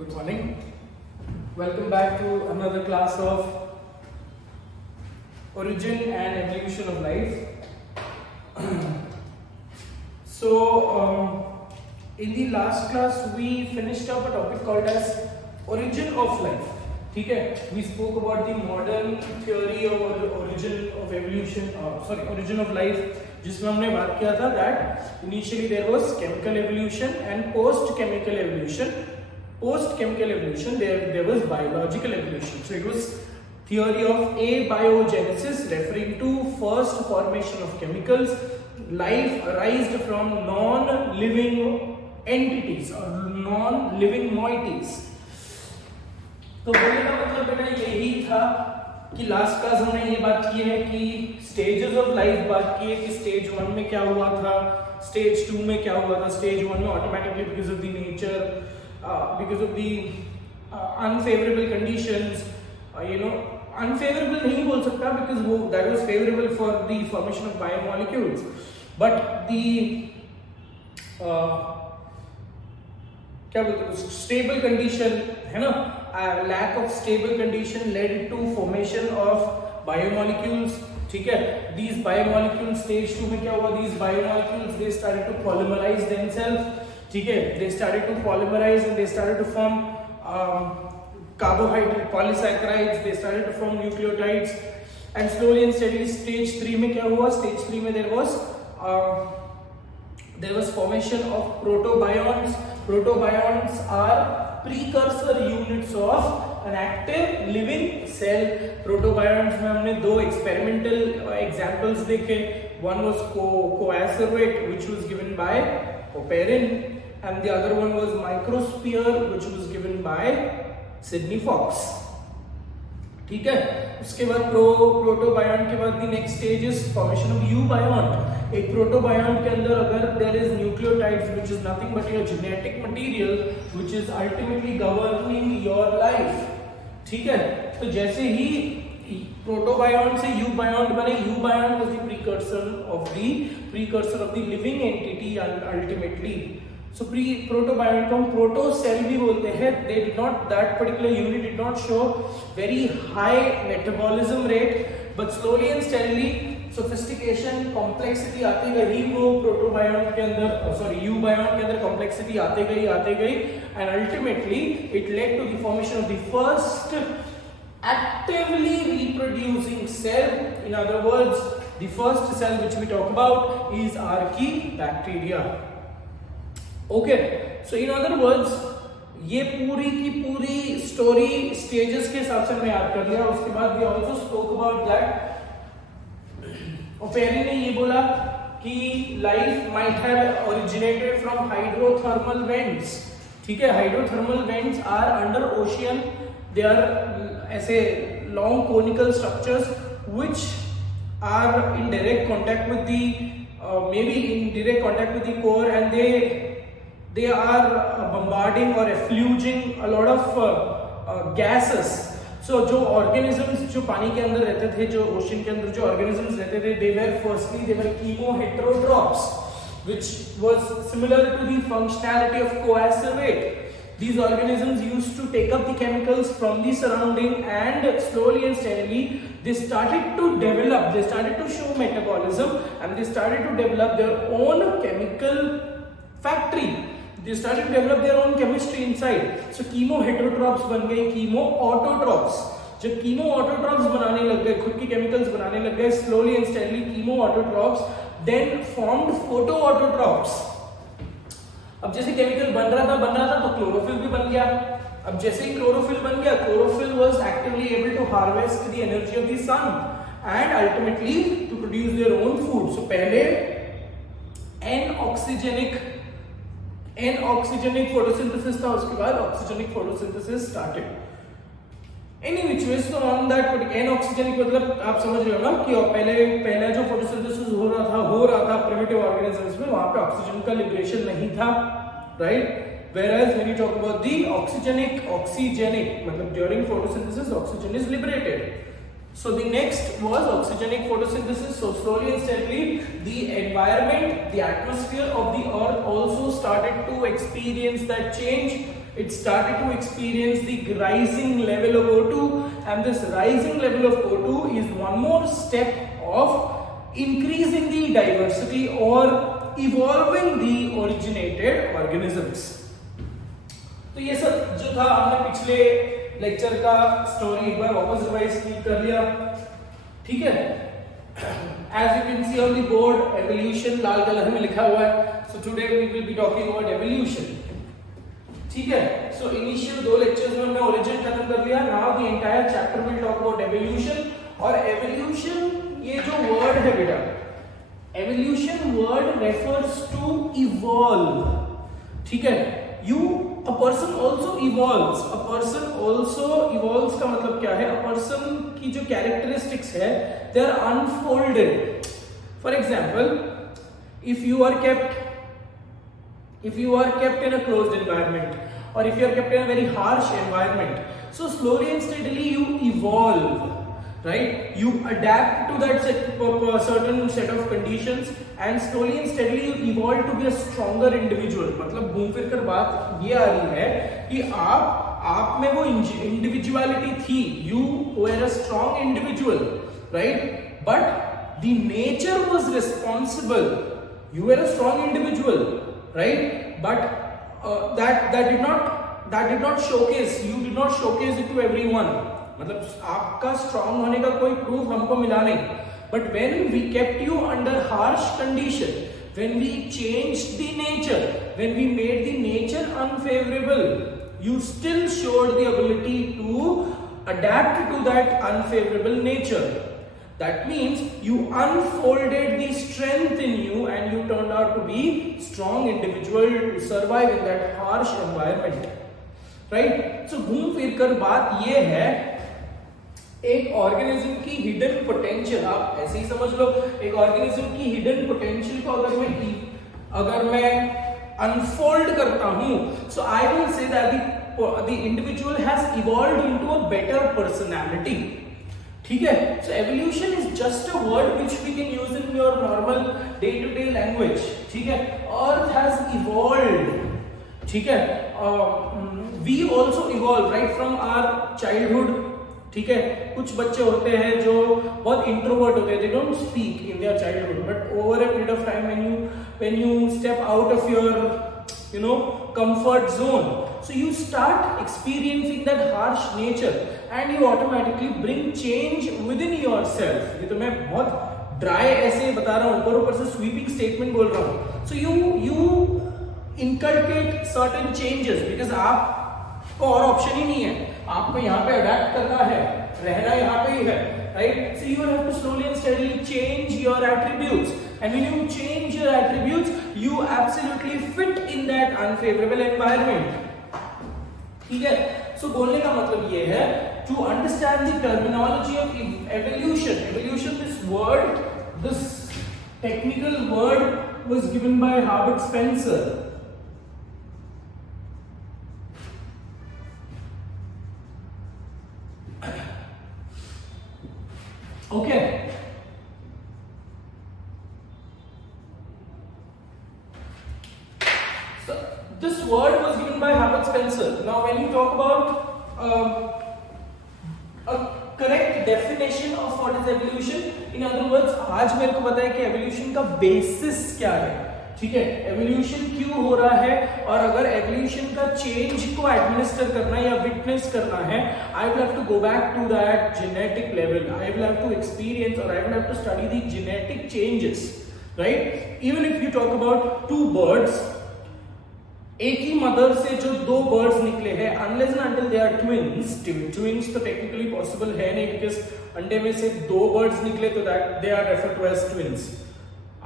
Good morning. Welcome back to another class of Origin and Evolution of Life. In the last class we finished up a topic called as Origin of Life. Okay? We spoke about the modern theory of origin of evolution, origin of life, जिसमें हमने बात किया था that initially there was chemical evolution and post-chemical evolution. Post-chemical evolution, there was biological evolution. So it was theory of abiogenesis, referring to first formation of chemicals. Life arised from non-living entities or non-living moieties. तो बोलने का मतलब बेटा यही था कि last class हमने ये बात की है कि स्टेजेस ऑफ लाइफ बात की है कि स्टेज 1 में क्या हुआ था, स्टेज 2 में क्या हुआ था. स्टेज 1 में automatically because of the nature, because of the unfavourable conditions, unfavourable नहीं बोल सकता बिकॉज वो that was favourable for the formation of biomolecules, but the क्या बोलते हैं स्टेबल कंडीशन है ना, lack of stable condition led to formation of biomolecules. ठीक है, these biomolecules stage 2 में क्या हुआ, these biomolecules they started to polymerize themselves. ठीक है, they started to polymerize and they started to form carbohydrate polysaccharides, they started to form nucleotides, and slowly and steadily stage 3 में क्या हुआ, stage 3 में there was formation of protobions. Protobions are precursor units of an active living cell. Protobions में हमने दो experimental examples देखे. One was coacervate, which was given by Oparin, and the other one was microsphere, which was given by Sidney Fox. ठीक है, उसके बाद प्रोटोबायन के बाद the next stage is formation of eubiont. एक प्रोटोबायन के अंदर अगर there is nucleotides which is nothing but your genetic material which is ultimately governing your life. ठीक है, तो जैसे ही प्रोटोबायन से eubiont बने, eubiont was the precursor of the living entity ultimately. So protobiont को हम proto cell भी बोलते हैं. They did not, that particular unit did not show very high metabolism rate, but slowly and steadily sophistication, complexity आती गई वो protobiont के अंदर, eubiont के अंदर complexity आते गई, and ultimately it led to the formation of the first actively reproducing cell. In other words, the first cell which we talk about is Archaebacteria. Okay, so in other words ये पूरी की पूरी स्टोरी स्टेजेस के हिसाब से मैं याद कर लिया. उसके बाद we also spoke about that ओपेरी ने ये बोला कि life might have originated from hydrothermal vents. ठीक है, hydrothermal vents are under ocean. They are ऐसे long conical structures which are in direct contact with the maybe in direct contact with the core, and they are bombarding or effluging a lot of gases. So जो organisms जो पानी के अंदर रहते थे, जो ocean के अंदर जो organisms रहते थे, they were chemoheterotrophs, which was similar to the functionality of coacervate. These organisms used to take up the chemicals from the surrounding, and slowly and steadily they started to develop, they started to show metabolism, and they started to develop their own chemical factory. They started to develop their own chemistry inside. So chemoheterotrophs बन गए chemoautotrophs. जब chemoautotrophs बनाने लग गए, खुद की chemicals बनाने लग गए, slowly and steadily chemoautotrophs then formed photoautotrophs. अब जैसे chemical बन रहा था तो chlorophyll भी बन गया. अब जैसे ही chlorophyll बन गया, chlorophyll was actively able to harvest the energy of the sun and ultimately to produce their own food. So पहले N-oxygenic photosynthesis था, उसके बाद oxygenic photosynthesis started. Any which way, so on that N-oxygenic मतलब आप समझ रहे हो ना कि पहले जो photosynthesis हो रहा था primitive organisms में, वहाँ पे oxygen का liberation नहीं था, right? Whereas when you talk about the oxygenic मतलब during photosynthesis oxygen is liberated. So the next was oxygenic photosynthesis. So slowly and steadily the environment, the atmosphere of the earth also started to experience that change. it started to experience the rising level of O2, and this rising level of O2 is one more step of increasing the diversity or evolving the originated organisms. तो ये सब जो था हमने पिछले लेक्चर का स्टोरी एक बार वापस रिवाइज कर लिया, ठीक है। As you can see on the board, evolution लाल कलर में लिखा हुआ है। So today we will be talking about evolution, ठीक है। So initial 2 लेक्चर्स में हमने origin खत्म कर लिया। Now the entire chapter will talk about evolution। और evolution ये जो word है बेटा, evolution word refers to evolve, ठीक है। A person also evolves. A person also evolves का मतलब क्या है? A person की जो characteristics है, they are unfolded. For example, if you are kept in a closed environment, or if you are kept in a very harsh environment, so slowly and steadily you evolve, right? You adapt to that certain set of conditions, and slowly and steadily you evolve to be a stronger individual. मतलब घूम फिर कर बात ये आ रही है कि आप में वो individuality थी, you were a strong individual, right? But the nature was responsible. You were a strong individual, right? But that did not showcase. You did not showcase it to everyone. मतलब आपका स्ट्रांग होने का कोई प्रूफ हमको मिला नहीं, but when we kept you under harsh condition, when we changed the nature, when we made the nature unfavourable, you still showed the ability to adapt to that unfavourable nature. That means you unfolded the strength in you and you turned out to be strong individual to survive in that harsh environment, right? So घूम फिर कर बात ये है, एक ऑर्गेनिज्म की hidden potential, आप ऐसे ही समझ लो, एक ऑर्गेनिज्म की हिडन पोटेंशियल को अगर मैं अनफोल्ड करता हूं, so I will say that the individual has evolved into a better personality, ठीक है। So evolution is just a word which we can use in your normal day to day language, ठीक है। Earth has evolved, ठीक है। We also evolve right from our childhood, ठीक है। कुछ बच्चे होते हैं जो बहुत इंट्रोवर्ट होते हैं, they don't speak in their childhood, but over a period of time when you step out of your comfort zone, so you start experiencing that harsh nature and you automatically bring change within yourself. ये तो मैं बहुत ड्राई ऐसे बता रहा हूँ, ऊपर से स्वीपिंग स्टेटमेंट बोल रहा हूँ। So you inculcate certain changes because आपको और ऑप्शन ही नहीं है, आपको यहाँ पे अडैप्ट करना है, रहना यहाँ पे ही है, right? So you will have to slowly and steadily change your attributes, and when you change your attributes, you absolutely fit in that unfavorable environment, ठीक है। So बोलने का मतलब ये है, to understand the terminology of evolution, this word, this technical word was given by Herbert Spencer. Okay. So this word was given by Herbert Spencer. Now when you talk about a correct definition of what is evolution, in other words, आज मेरे को पता है कि evolution का basis क्या है, ठीक है। एवोल्यूशन क्यों हो रहा है, और अगर एवोल्यूशन का चेंज को एडमिनिस्टर करना है या विटनेस करना है, I will have to go back to that genetic level, I will have to experience और I will have to study the genetic changes, right. Even if you talk about 2 birds, एक ही mother से जो 2 birds निकले हैं, unless and until they are twins तो technically possible है नहीं, बिकॉज अंडे में से 2 बर्ड्स निकले तो that they are referred to as twins.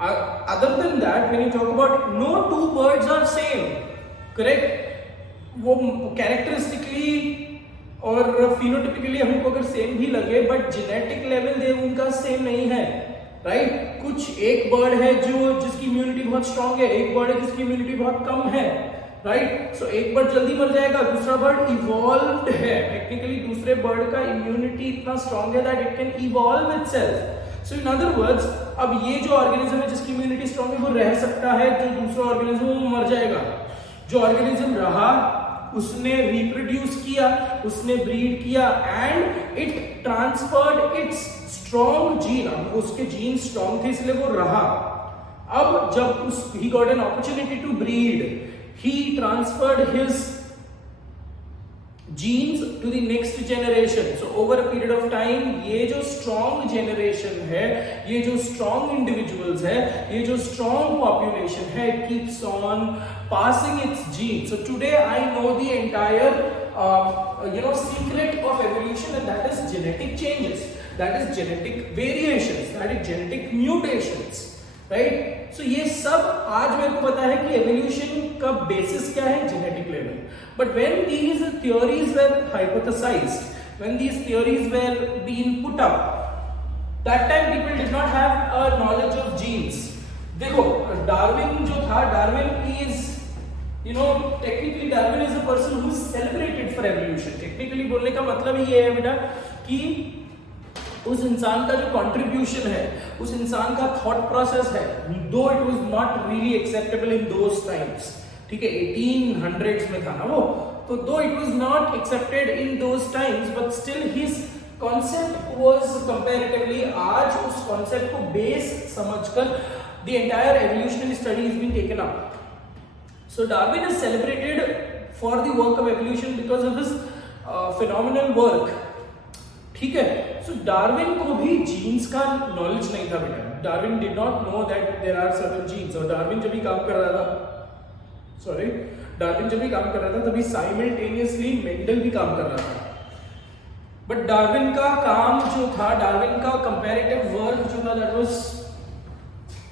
Other than that, when you talk about, no 2 birds are same, correct? वो characteristically और phenotypically हमको अगर सेम भी लगे, बट जेनेटिक लेवल दे उनका सेम नहीं है, राइट? कुछ एक बर्ड है जो जिसकी इम्यूनिटी बहुत स्ट्रांग है, एक बर्ड है जिसकी इम्यूनिटी बहुत कम है, राइट? सो एक बर्ड जल्दी मर जाएगा, दूसरा बर्ड इवॉल्व्ड है, टेक्निकली दूसरे बर्ड का इम्यूनिटी इतना स्ट्रांग है that it can evolve itself. So in other words, अब ये जो ऑर्गेनिज्म है जिसकी इम्यूनिटी स्ट्रांग है वो रह सकता है, जो दूसरा ऑर्गेनिज्म वो मर जाएगा. जो ऑर्गेनिज्म रहा उसने रिप्रोड्यूस किया, उसने ब्रीड किया and it transferred it's strong gene. अब उसके जीन स्ट्रॉन्ग थे इसलिए वो रहा। अब जब he got an opportunity to breed, he transferred his genes to the next generation. So over a period of time, ये जो strong generation है, ये जो strong individuals है, ये जो strong population है, it keeps on passing its genes. So today I know the entire secret of evolution, and that is genetic changes, that is genetic variations, that is genetic mutations. Right? So ये सब आज मेरे को पता है कि एवोल्यूशन का बेसिस क्या है, genetic level. But when these theories were hypothesized, when these theories were been put up, that time people did not have a knowledge of genes. देखो डार्विन जो था, Darwin is technically Darwin is a person who is celebrated for evolution. Technically बोलने का मतलब ये है बेटा कि उस इंसान का जो कंट्रीब्यूशन है, उस इंसान का थॉट प्रोसेस है, though it was not really acceptable in those times, ठीक है, 1800s में था ना वो, तो though it was not accepted in those times, but still his concept was comparatively, आज उस कॉन्सेप्ट को बेस समझकर the entire evolutionary study is been taken up. So Darwin is celebrated for the work of evolution because of his phenomenal work, ठीक है। सो डार्विन को भी जीन्स का नॉलेज नहीं था बेटा। Darwin did not know that there are certain genes. और Darwin जब भी काम कर रहा था तभी साइमल्टेनियसली मेंडल भी काम कर रहा था। बट डार्विन का काम जो था, डार्विन का कंपैरेटिव वर्क जो था,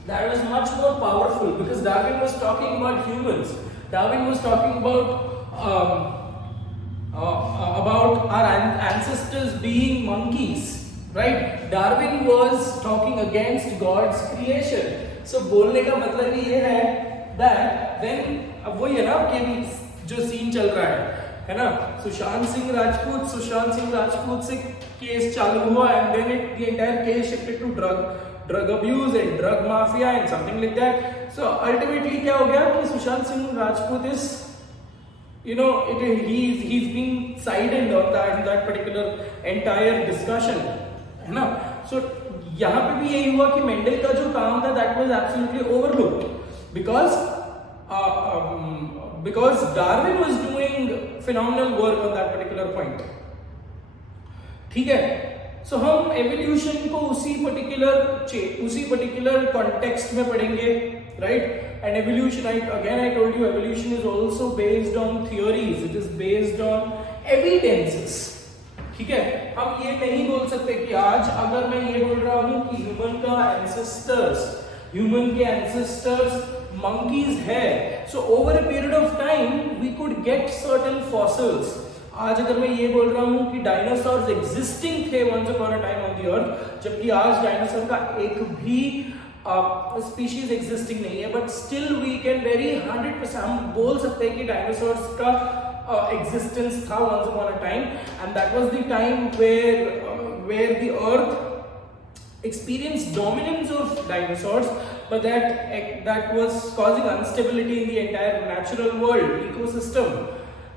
that was much more powerful because Darwin was talking about humans. Darwin was talking about our ancestors being monkeys, right? Darwin was talking against God's creation. So बोलने का मतलब ये है that when, अब वही है ना कि जो सीन चल रहा है ना, सुशांत सिंह राजपूत से केस चालू हुआ and then the entire case shifted to drug abuse and drug mafia and something like that. So ultimately क्या हो गया कि सुशांत सिंह Rajput is he's being sided on that particular entire discussion, है ना। So यहाँ पे भी यही हुआ कि मेंडल का जो काम था that was absolutely overlooked because Darwin was doing phenomenal work on that particular point, ठीक है। So हम एवोल्यूशन को उसी पर्टिकुलर कॉन्टेक्स्ट में पढ़ेंगे, right? And evolution, I told you, evolution is also based on theories. It is based on evidences. ठीक है, हम ये नहीं बोल सकते कि आज अगर मैं ये बोल रहा हूँ कि ह्यूमन के एंसेस्टर्स monkeys है, so over a period of time we could get certain fossils. आज अगर मैं ये बोल रहा हूँ कि डायनासोर्स एग्जिस्टिंग थे once upon a time on the earth, जबकि आज डायनासोर का एक भी स्पीशीज एग्जिस्टिंग नहीं है, but still we can very 100% हम बोल सकते हैं कि डायनासोर्स का एग्जिस्टेंस था once upon a time, and that was the time where the earth experienced dominance of dinosaurs, but that was causing instability in the entire natural world ecosystem,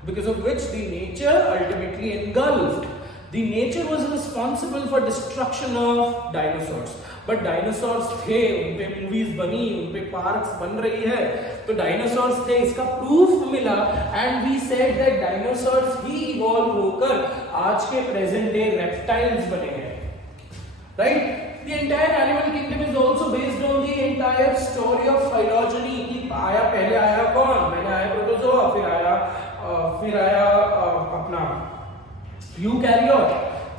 because of which the nature ultimately engulfed. The nature was responsible for destruction of dinosaurs. But dinosaurs थे, उन पे मूवीज बनी, उन पे पार्क्स बन रही है, तो डायनासोर्स थे, इसका प्रूफ मिला, and we said that dinosaurs ही इवॉल्व होकर आज के प्रेजेंट डे रेप्टाइल्स बने हैं, right? The entire animal kingdom is also based on the entire story of phylogeny कि पहले आया कौन? पहले आया प्रोटोजोआ, फिर आया अपना यूकैरियोट,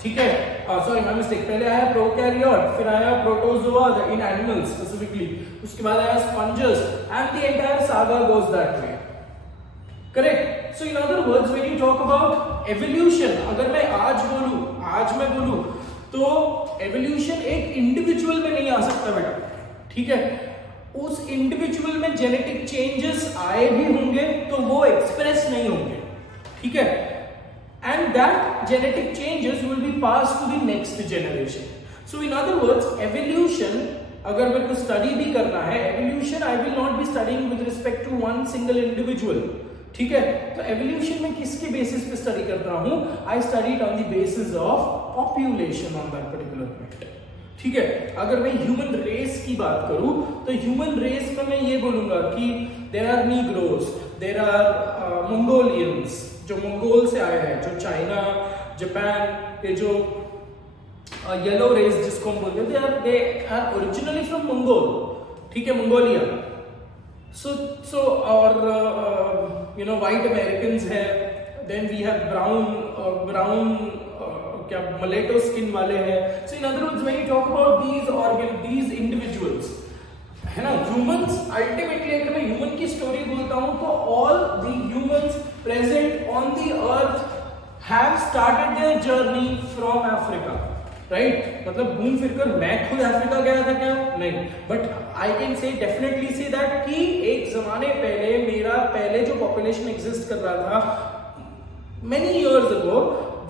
ठीक है, सॉरी माय मिस्टेक, पहले आया प्रोकैरियोट, फिर आया प्रोटोजोआ इन एनिमल्स स्पेसिफिकली, उसके बाद आया sponges, and the entire saga goes that way, correct? So in other words when you talk about evolution, अगर मैं आज मैं बोलूं तो एवोल्यूशन एक इंडिविजुअल में नहीं आ सकता बेटा, ठीक है? उस इंडिविजुअल में जेनेटिक चेंजेस आए भी होंगे तो वो एक्सप्रेस नहीं होंगे, ठीक है? And that genetic changes will be passed to the next generation. So in other words, evolution, अगर मेरे को स्टडी भी करना है evolution, I will not be studying with respect to one single individual. ठीक है, तो एवोल्यूशन में किसके बेसिस पे स्टडी कर रहा हूं? I studied on the basis of population on that particular point. ठीक है, अगर मैं ह्यूमन रेस की बात करूं तो ह्यूमन रेस में मैं ये बोलूंगा कि there are Negroes, there are Mongolians, जो मंगोल से आए हैं, जो चाइना, जापान, ये जो येलो रेस जिसको हम बोलते हैं, they are originally from Mongol. ठीक है, मंगोलिया। सो और यू नो व्हाइट अमेरिकन्स है, देन वी हैव ब्राउन क्या मलेटो स्किन वाले हैं। So in other words when you talk about these individuals, है ना, ह्यूमंस, अल्टीमेटली अगर मैं ह्यूमन की स्टोरी बोलता हूं तो all the humans present on the earth have started their journey from Africa, right? मतलब घूम फिरकर मैं खुद अफ्रीका गया था क्या? नहीं, but I can say definitely say that कि एक जमाने पहले मेरा पहले जो पॉपुलेशन एग्जिस्ट कर रहा था मेनी इयर्स अगो,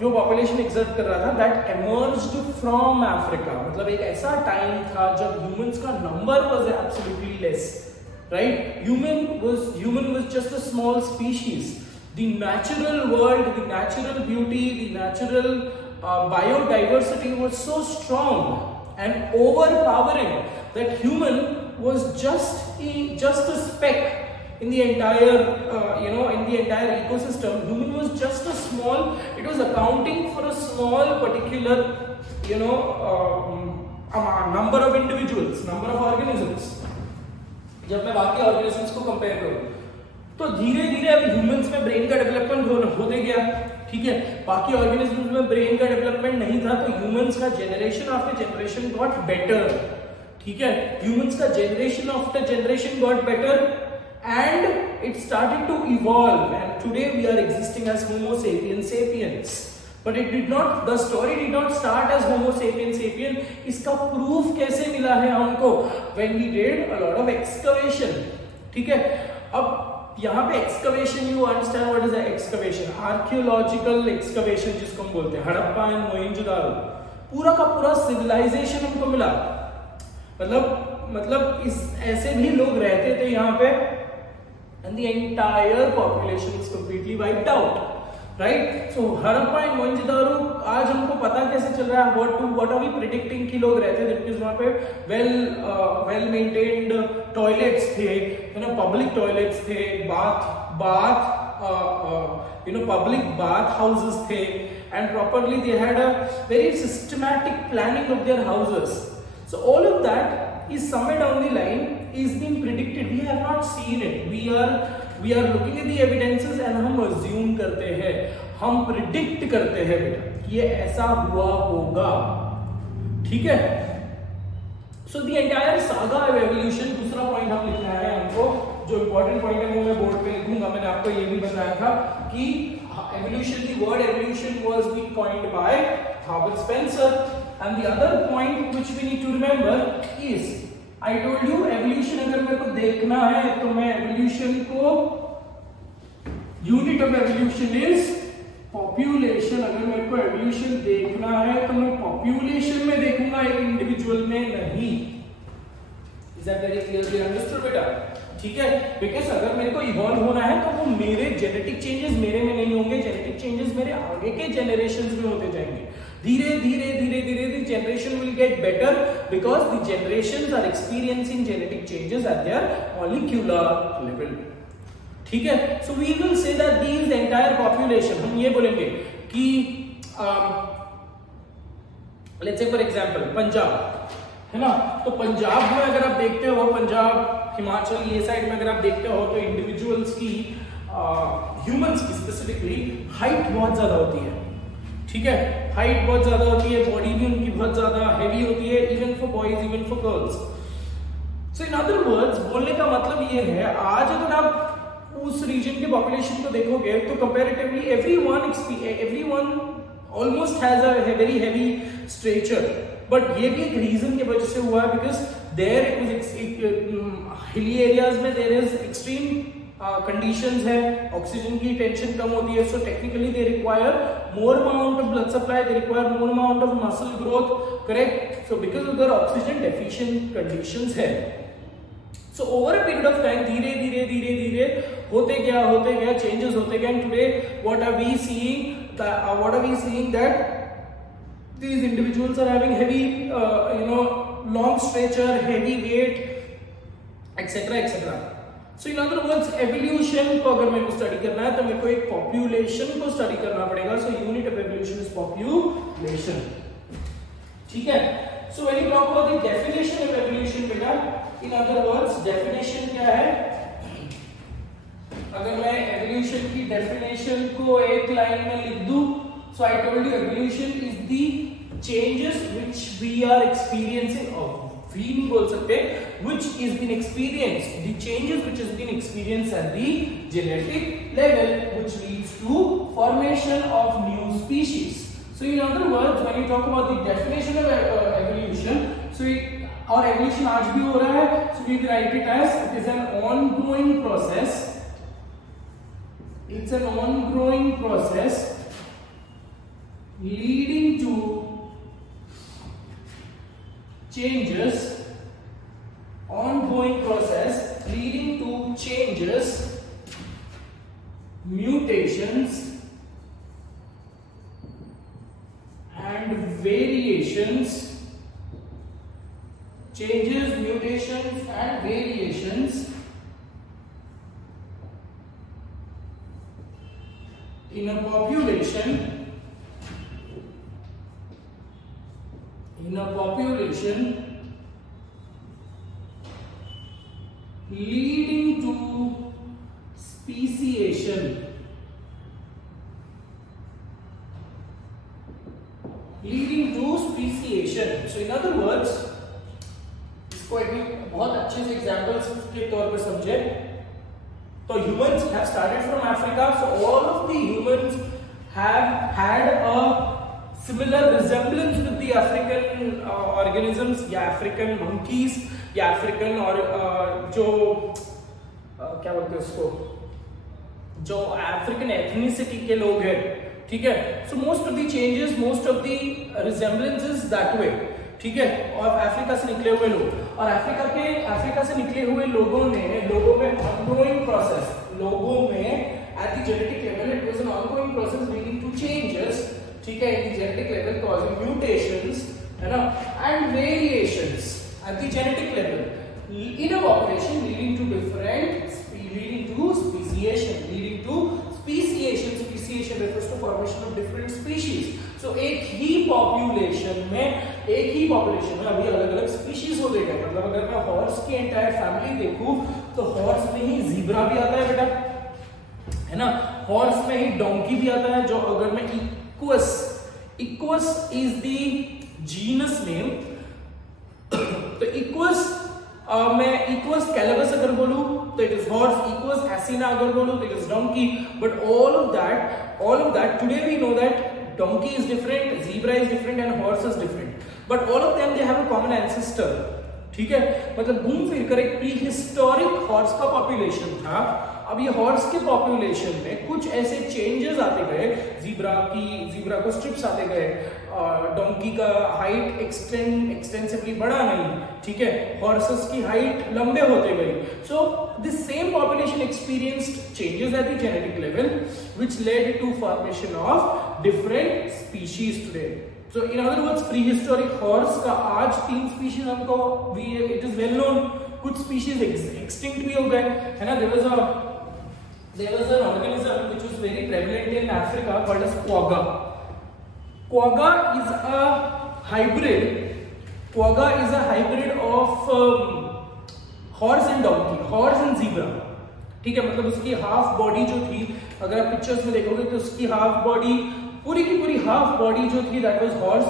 जो पॉपुलेशन एग्जिस्ट कर रहा था, दैट एमर्ज्ड फ्रॉम अफ्रीका। मतलब एक ऐसा टाइम था जब ह्यूमंस का number was absolutely less, right? Human was just a small species. The natural world, the natural beauty, the natural biodiversity was so strong and overpowering that human was just a speck in the entire in the entire ecosystem. Human was just a small, it was accounting for a small particular number of individuals, number of organisms. जब मैं बाकी ऑर्गेनिजम्स को कंपेयर करूं तो धीरे धीरे अब ह्यूमंस में ब्रेन का डेवलपमेंट होते गया। ठीक है, बाकी ऑर्गेनिजम्स में ब्रेन का डेवलपमेंट नहीं था, तो ह्यूमंस का generation after generation got better. ठीक है, ह्यूमंस का generation after generation got better and it started to evolve and today we are existing as homo sapiens sapiens. But it did not, the story did not start as homo sapiens sapien. इसका proof कैसे मिला है हमको? When we did a lot of excavation. ठीक है, अब यहाँ पे excavation, you understand what is excavation? Archaeological excavation जिसको हम बोलते हैं, हड़प्पा एंड मोहेंजोदारो, पूरा का पूरा सिविलाइजेशन हमको मिला। मतलब इस ऐसे भी लोग रहते थे यहाँ पे and the entire population is completely wiped out, right? सो हड़प्पा एंड मोहेंजोदारो आज हमको पता कैसे चल रहा है? व्हाट आर वी प्रेडिक्टिंग कि लोग रहते थे, बिकॉज वहां पे वेल मेंटेन्ड टॉयलेट्स थे, पब्लिक टॉयलेट्स थे, पब्लिक बाथ हाउसेस थे, and properly they had a very systematic planning of their houses. So all of that is somewhere down the line is being predicted. We have not seen it, we are looking at the evidences and हम assume करते हैं, हम प्रिडिक्ट करते हैं बेटा ये ऐसा हुआ होगा. ठीक है, so the entire saga of evolution. दूसरा पॉइंट हम लिखना है हमको, जो इंपॉर्टेंट पॉइंट है वो मैं बोर्ड पे लिखूंगा. मैंने आपको ये भी बताया था कि evolution, the word evolution was been coined by Herbert Spencer. And the other point which we need to remember is, I told you evolution अगर मेरे को देखना है तो मैं एवोल्यूशन को, unit of evolution is population. अगर मेरे को एवोल्यूशन देखना है तो मैं पॉपुलेशन में देखूंगा, एक इंडिविजुअल में नहीं. Is that very clearly understood बेटा? ठीक है, बिकॉज अगर मेरे को इवॉल्व होना है तो वो मेरे जेनेटिक चेंजेस मेरे में नहीं होंगे, जेनेटिक चेंजेस मेरे आगे के जनरेशंस में होते जाएंगे. धीरे धीरे धीरे धीरे the generation will get better because the generations are experiencing genetic changes at their molecular level. ठीक है, so we will say that these entire population, हम ये बोलेंगे कि let's say for example Punjab है ना, तो पंजाब में अगर आप देखते हो, पंजाब हिमाचल ये साइड में अगर आप देखते हो तो इंडिविजुअल्स की, ह्यूमंस की स्पेसिफिकली हाइट बहुत ज्यादा होती है. ठीक है, हाइट बहुत ज्यादा होती है, बॉडी भी उनकी बहुत ज्यादा हैवी होती है, even for boys, even for girls. So in other words, बोलने का मतलब ये है, आज अगर आप उस रीजन के पॉपुलेशन को देखोगे तो comparatively everyone almost has a very heavy stretcher. But ये भी एक रीजन की वजह से हुआ है, बिकॉज देयर हिली एरियाज में देयर इज एक्सट्रीम कंडीशंस है, ऑक्सीजन की टेंशन कम होती है, so technically they require more amount of blood supply, they require more amount of muscle growth, correct? So because of their oxygen deficient conditions है. So over a period of time, धीरे धीरे धीरे धीरे होते गया चेंजेस होते गए, and today what are we seeing that these individuals are having heavy long stature, heavy weight, etc etc. So in other words, evolution को अगर मेरे को स्टडी करना है तो मेरे को एक पॉपुलेशन को स्टडी करना पड़ेगा. So unit of evolution is population. ठीक है. So when you talk about the definition of evolution बेटा, in other words definition क्या है? अगर मैं evolution की definition को एक लाइन में लिख दूं, so I told you evolution is the changes which we are experiencing, we नहीं बोल सकते, which is been experienced, the changes which has been experienced at the genetic level, which leads to formation of new species. So in other words, when you talk about the definition of evolution, so our evolution आज भी हो रहा है, so we write it as it is an ongoing process. It's an ongoing process leading to changes, ongoing process leading to changes, mutations and variations, changes, mutations and variations in a population leading to speciation. So in other words, इसको एक बहुत अच्छे से एग्जांपल्स के तौर पे समझे तो humans have started from Africa, so all of the humans have had a similar resemblance with the African organisms या African monkeys या African और जो क्या बोलते हैं उसको, जो African ethnicity के लोग हैं, ठीक है. So most of the changes, most of the resemblances that way, ठीक है. और अफ्रीका से निकले हुए लोग, और अफ्रीका से निकले हुए लोगों में ongoing process, लोगों में at the genetic level it was an ongoing process leading to changes, ठीक है, at the genetic level causing mutations, है ना, and variations at the genetic level in a population leading to speciation. Speciation refers to formation of different species. So एक ही population में अभी अलग अलग species हो गए. मतलब अगर मैं horse की entire family देखूं तो horse में ही zebra भी आता है बेटा, है ना, horse में ही donkey भी आता है. जो अगर मैं Equus is the genus name, तो Equus मैं Equus calvus अगर बोलूं तो it is horse, Equus asina अगर बोलूं तो it is donkey. But all of that today we know that donkey is different, zebra is different and horse is different. But all of them they have a common ancestor, ठीक है. मतलब घूम फिर कर एक प्रीहिस्टोरिक हॉर्स का पॉपुलेशन था. अब ये हॉर्स के पॉपुलेशन में कुछ ऐसे चेंजेस आते गए, जीब्रा को स्ट्रिप्स आते गए, डोंकी का हाइट एक्सटेंसिवली बढ़ा नहीं, ठीक है, हॉर्सेस की हाइट लंबे होते गए. So this same population experienced changes at the genetic level which led to formation of different species today. So in other words, prehistoric horse का आज 3 species हमको it is well known. कुछ species extinct भी हो गए, है ना. There was an organism which was very prevalent in Africa called as quagga. Quagga is a hybrid of horse and donkey, horse and zebra, ठीक है. मतलब उसकी हाफ बॉडी जो थी, अगर आप पिक्चर्स में देखोगे तो उसकी हाफ बॉडी पूरी की पूरी हाफ बॉडी जो थी that was horse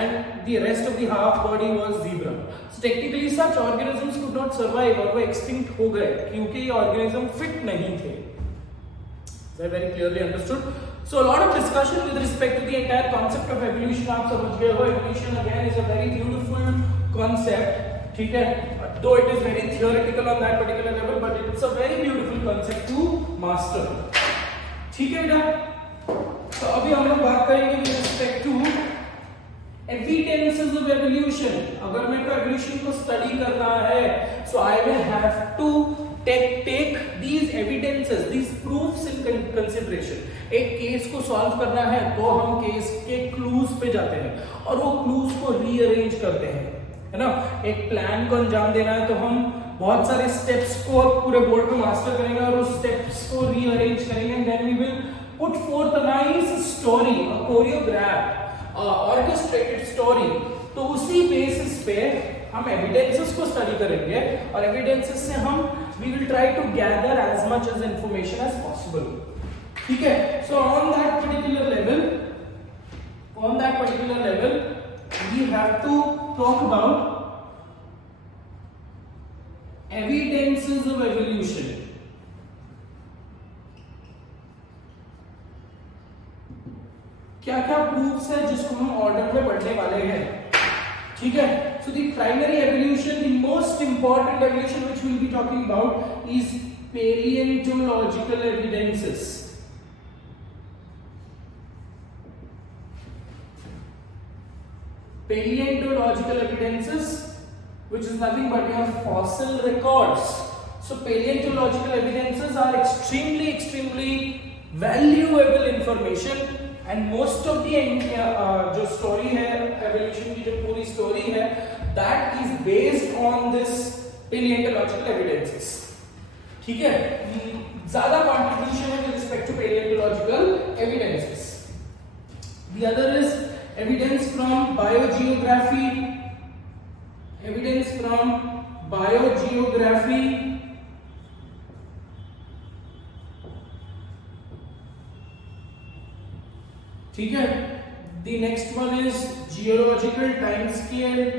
and the rest of the half body was zebra. So technically such organisms could not survive और वो extinct हो गए क्योंकि ये organism fit नहीं थे. Is very clearly understood? So a lot of discussion with respect to the entire concept of evolution. आप समझ गए हो. Evolution again is a very beautiful concept, ठीक है. Though it is very theoretical on that particular level, but it's a very beautiful concept to master. ठीक है बेटा. तो अभी हम लोग बात करेंगे with respect to evidences of evolution, अगर मेरे को एवोल्यूशन को स्टडी करना है, so I will have to take these evidences, these proofs in consideration. एक केस को सॉल्व करना है तो हम केस के क्लूज पे जाते हैं और वो क्लूज को रीअरेंज करते हैं, है ना। एक प्लान को अंजाम देना है तो हम बहुत सारे स्टेप्स को पूरे बोर्ड पे मास्टर करेंगे और उस स्टेप्स को रीअरेंज करेंगे, and then we will put forth a nice story, a choreograph, orchestrated story. तो उसी बेसिस पे हम एविडेंसेस को स्टडी करेंगे और एविडेंसेस से हम we will try to gather as much as information as possible. ठीक है, so on that particular level we have to talk about evidences of evolution. क्या क्या प्रूफ्स है जिसको हम ऑर्डर में पढ़ने वाले हैं, ठीक है। So the primary evolution, the most important evolution which we will be talking about is paleontological evidences. Paleontological evidences, which is nothing but your fossil records. So paleontological evidences are extremely valuable information. And most of the जो story है एवोल्यूशन की, जो पूरी स्टोरी है, that is based on this paleontological evidences. ठीक है, ज्यादा कंट्रीब्यूशन है with respect to paleontological evidences. The other is evidence from biogeography. Evidence from biogeography. ठीक है, the next one is geological time scale.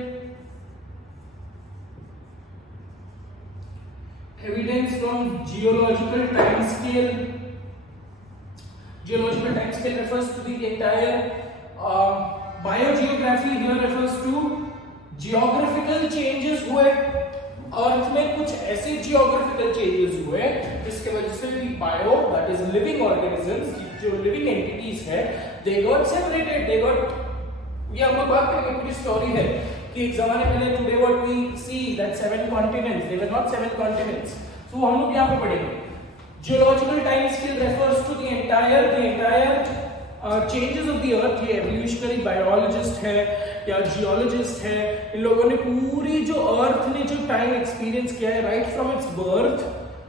Evidence from geological time scale. Geological time scale refers to the entire biogeography here refers to geographical changes हुए अर्थ में, कुछ ऐसे geographical changes हुए जिसके वजह से bio that is living organisms, जो living entities है, they got separated, they got, ये हम लोग बात करेंगे, पूरी स्टोरी है कि एक जमाने पहले today what we see that 7 continents, they were not 7 continents. So हम लोग यहां पे पढ़ेंगे geological time scale refers to the entire changes of the earth. ये एवोल्यूशनरी बायोलॉजिस्ट है या जियोलॉजिस्ट है, इन लोगों ने पूरी जो अर्थ ने जो टाइम एक्सपीरियंस किया है राइट फ्रॉम इट्स बर्थ,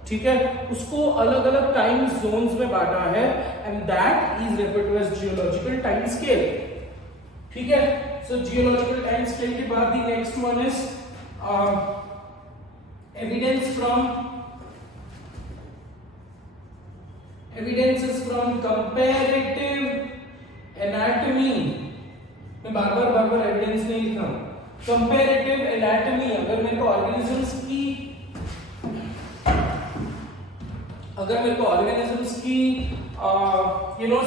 ठीक है, उसको अलग अलग टाइम जोन्स में बांटा है, and that is referred to as geological time scale. ठीक है, सो जियोलॉजिकल टाइम स्केल के बाद the next one is evidences from comparative anatomy. मैं बार-बार एविडेंस नहीं लिखा हूं, कंपैरेटिव एनाटॉमी। अगर मेरे को ऑर्गेनिजम्स की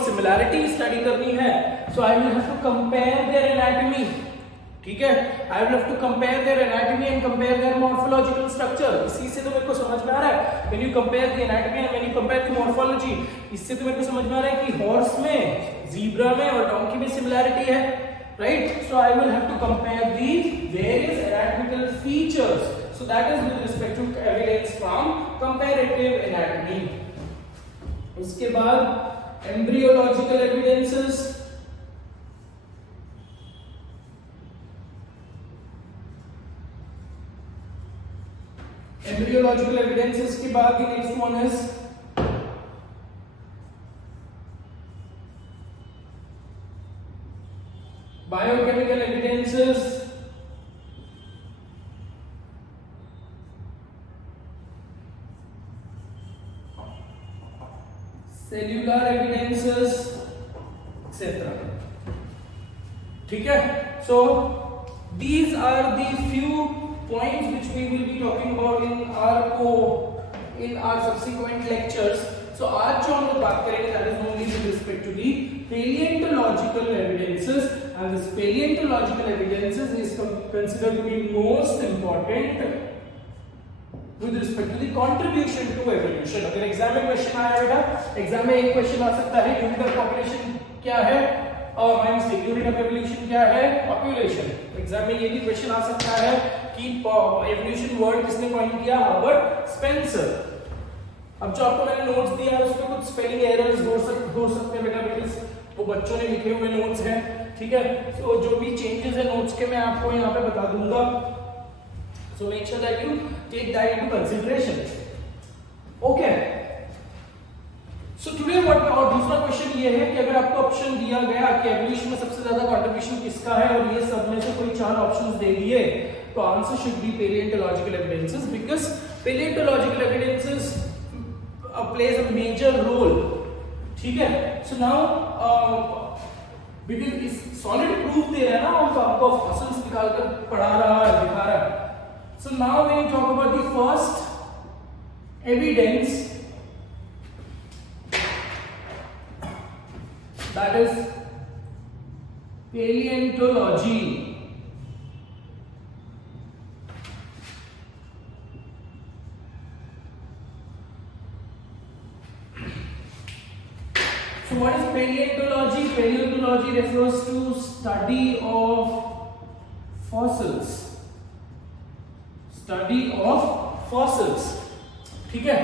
सिमिलैरिटी स्टडी करनी है, so I will have to compare their anatomy. ठीक है, I will have to compare their anatomy and compare their morphological structure. इसी से तो मेरे को समझ में आ रहा है, when you compare the anatomy and when you compare the morphology, इससे तो मेरे को समझ में आ रहा है कि हॉर्स में, ज़ीब्रा में और डोंकी में सिमिलैरिटी है, right. So I will have to compare the various anatomical features, so that is with respect to evidence from comparative anatomy. उसके बाद एम्ब्रियोलॉजिकल एविडेंसेस, एम्ब्रियोलॉजिकल एविडेंसेस के बाद the next one is biochemical evidences, cellular evidences, etc. ठीक है, so these are the few points which we will be talking about in our subsequent lectures. So आज जो हम लोग बात करेंगे that is only with respect to the paleontological evidences, and this paleontological evidences is considered to be most important with respect to the contribution to evolution. अगर एग्जाम में क्वेश्चन आया बेटा, एग्जाम में एक क्वेश्चन आ सकता है, ह्यूमन पॉपुलेशन क्या है, यूनिट ऑफ एवोल्यूशन क्या है? पॉपुलेशन। एग्जाम में ये भी क्वेश्चन आ सकता है कि एवोल्यूशन वर्ड किसने कॉइन किया? Herbert Spencer. अब जो आपको मैंने नोट्स दिया है उसमें कुछ स्पेलिंग एरर्स हो सकते हैं बेटा, बिकॉज़ वो बच्चों ने लिखे हुए नोट्स हैं, ठीक है। तो जो भी चेंजेस है नोट्स के मैं आपको यहाँ पे बता दूंगा, so make sure that you take that into consideration. Okay, so today what, और दूसरा क्वेश्चन ये है कि अगर आपको ऑप्शन दिया गया कि एवोल्यूशन में सबसे ज्यादा कंट्रीब्यूशन किसका है और ये सब में से कोई 4 ऑप्शंस दे दिए, तो answer should be palaeontological evidences, because palaeontological evidences plays a major role, ठीक है। सो नाउ बिकॉज़ इस सॉलिड प्रूफ दे रहा है ना, वो आपको फॉसिल्स निकाल कर पढ़ा रहा है, दिखा रहा है। So now we talk about the first evidence, that is paleontology. So what is paleontology? Paleontology refers to study of fossils. Study of fossils. ठीक है?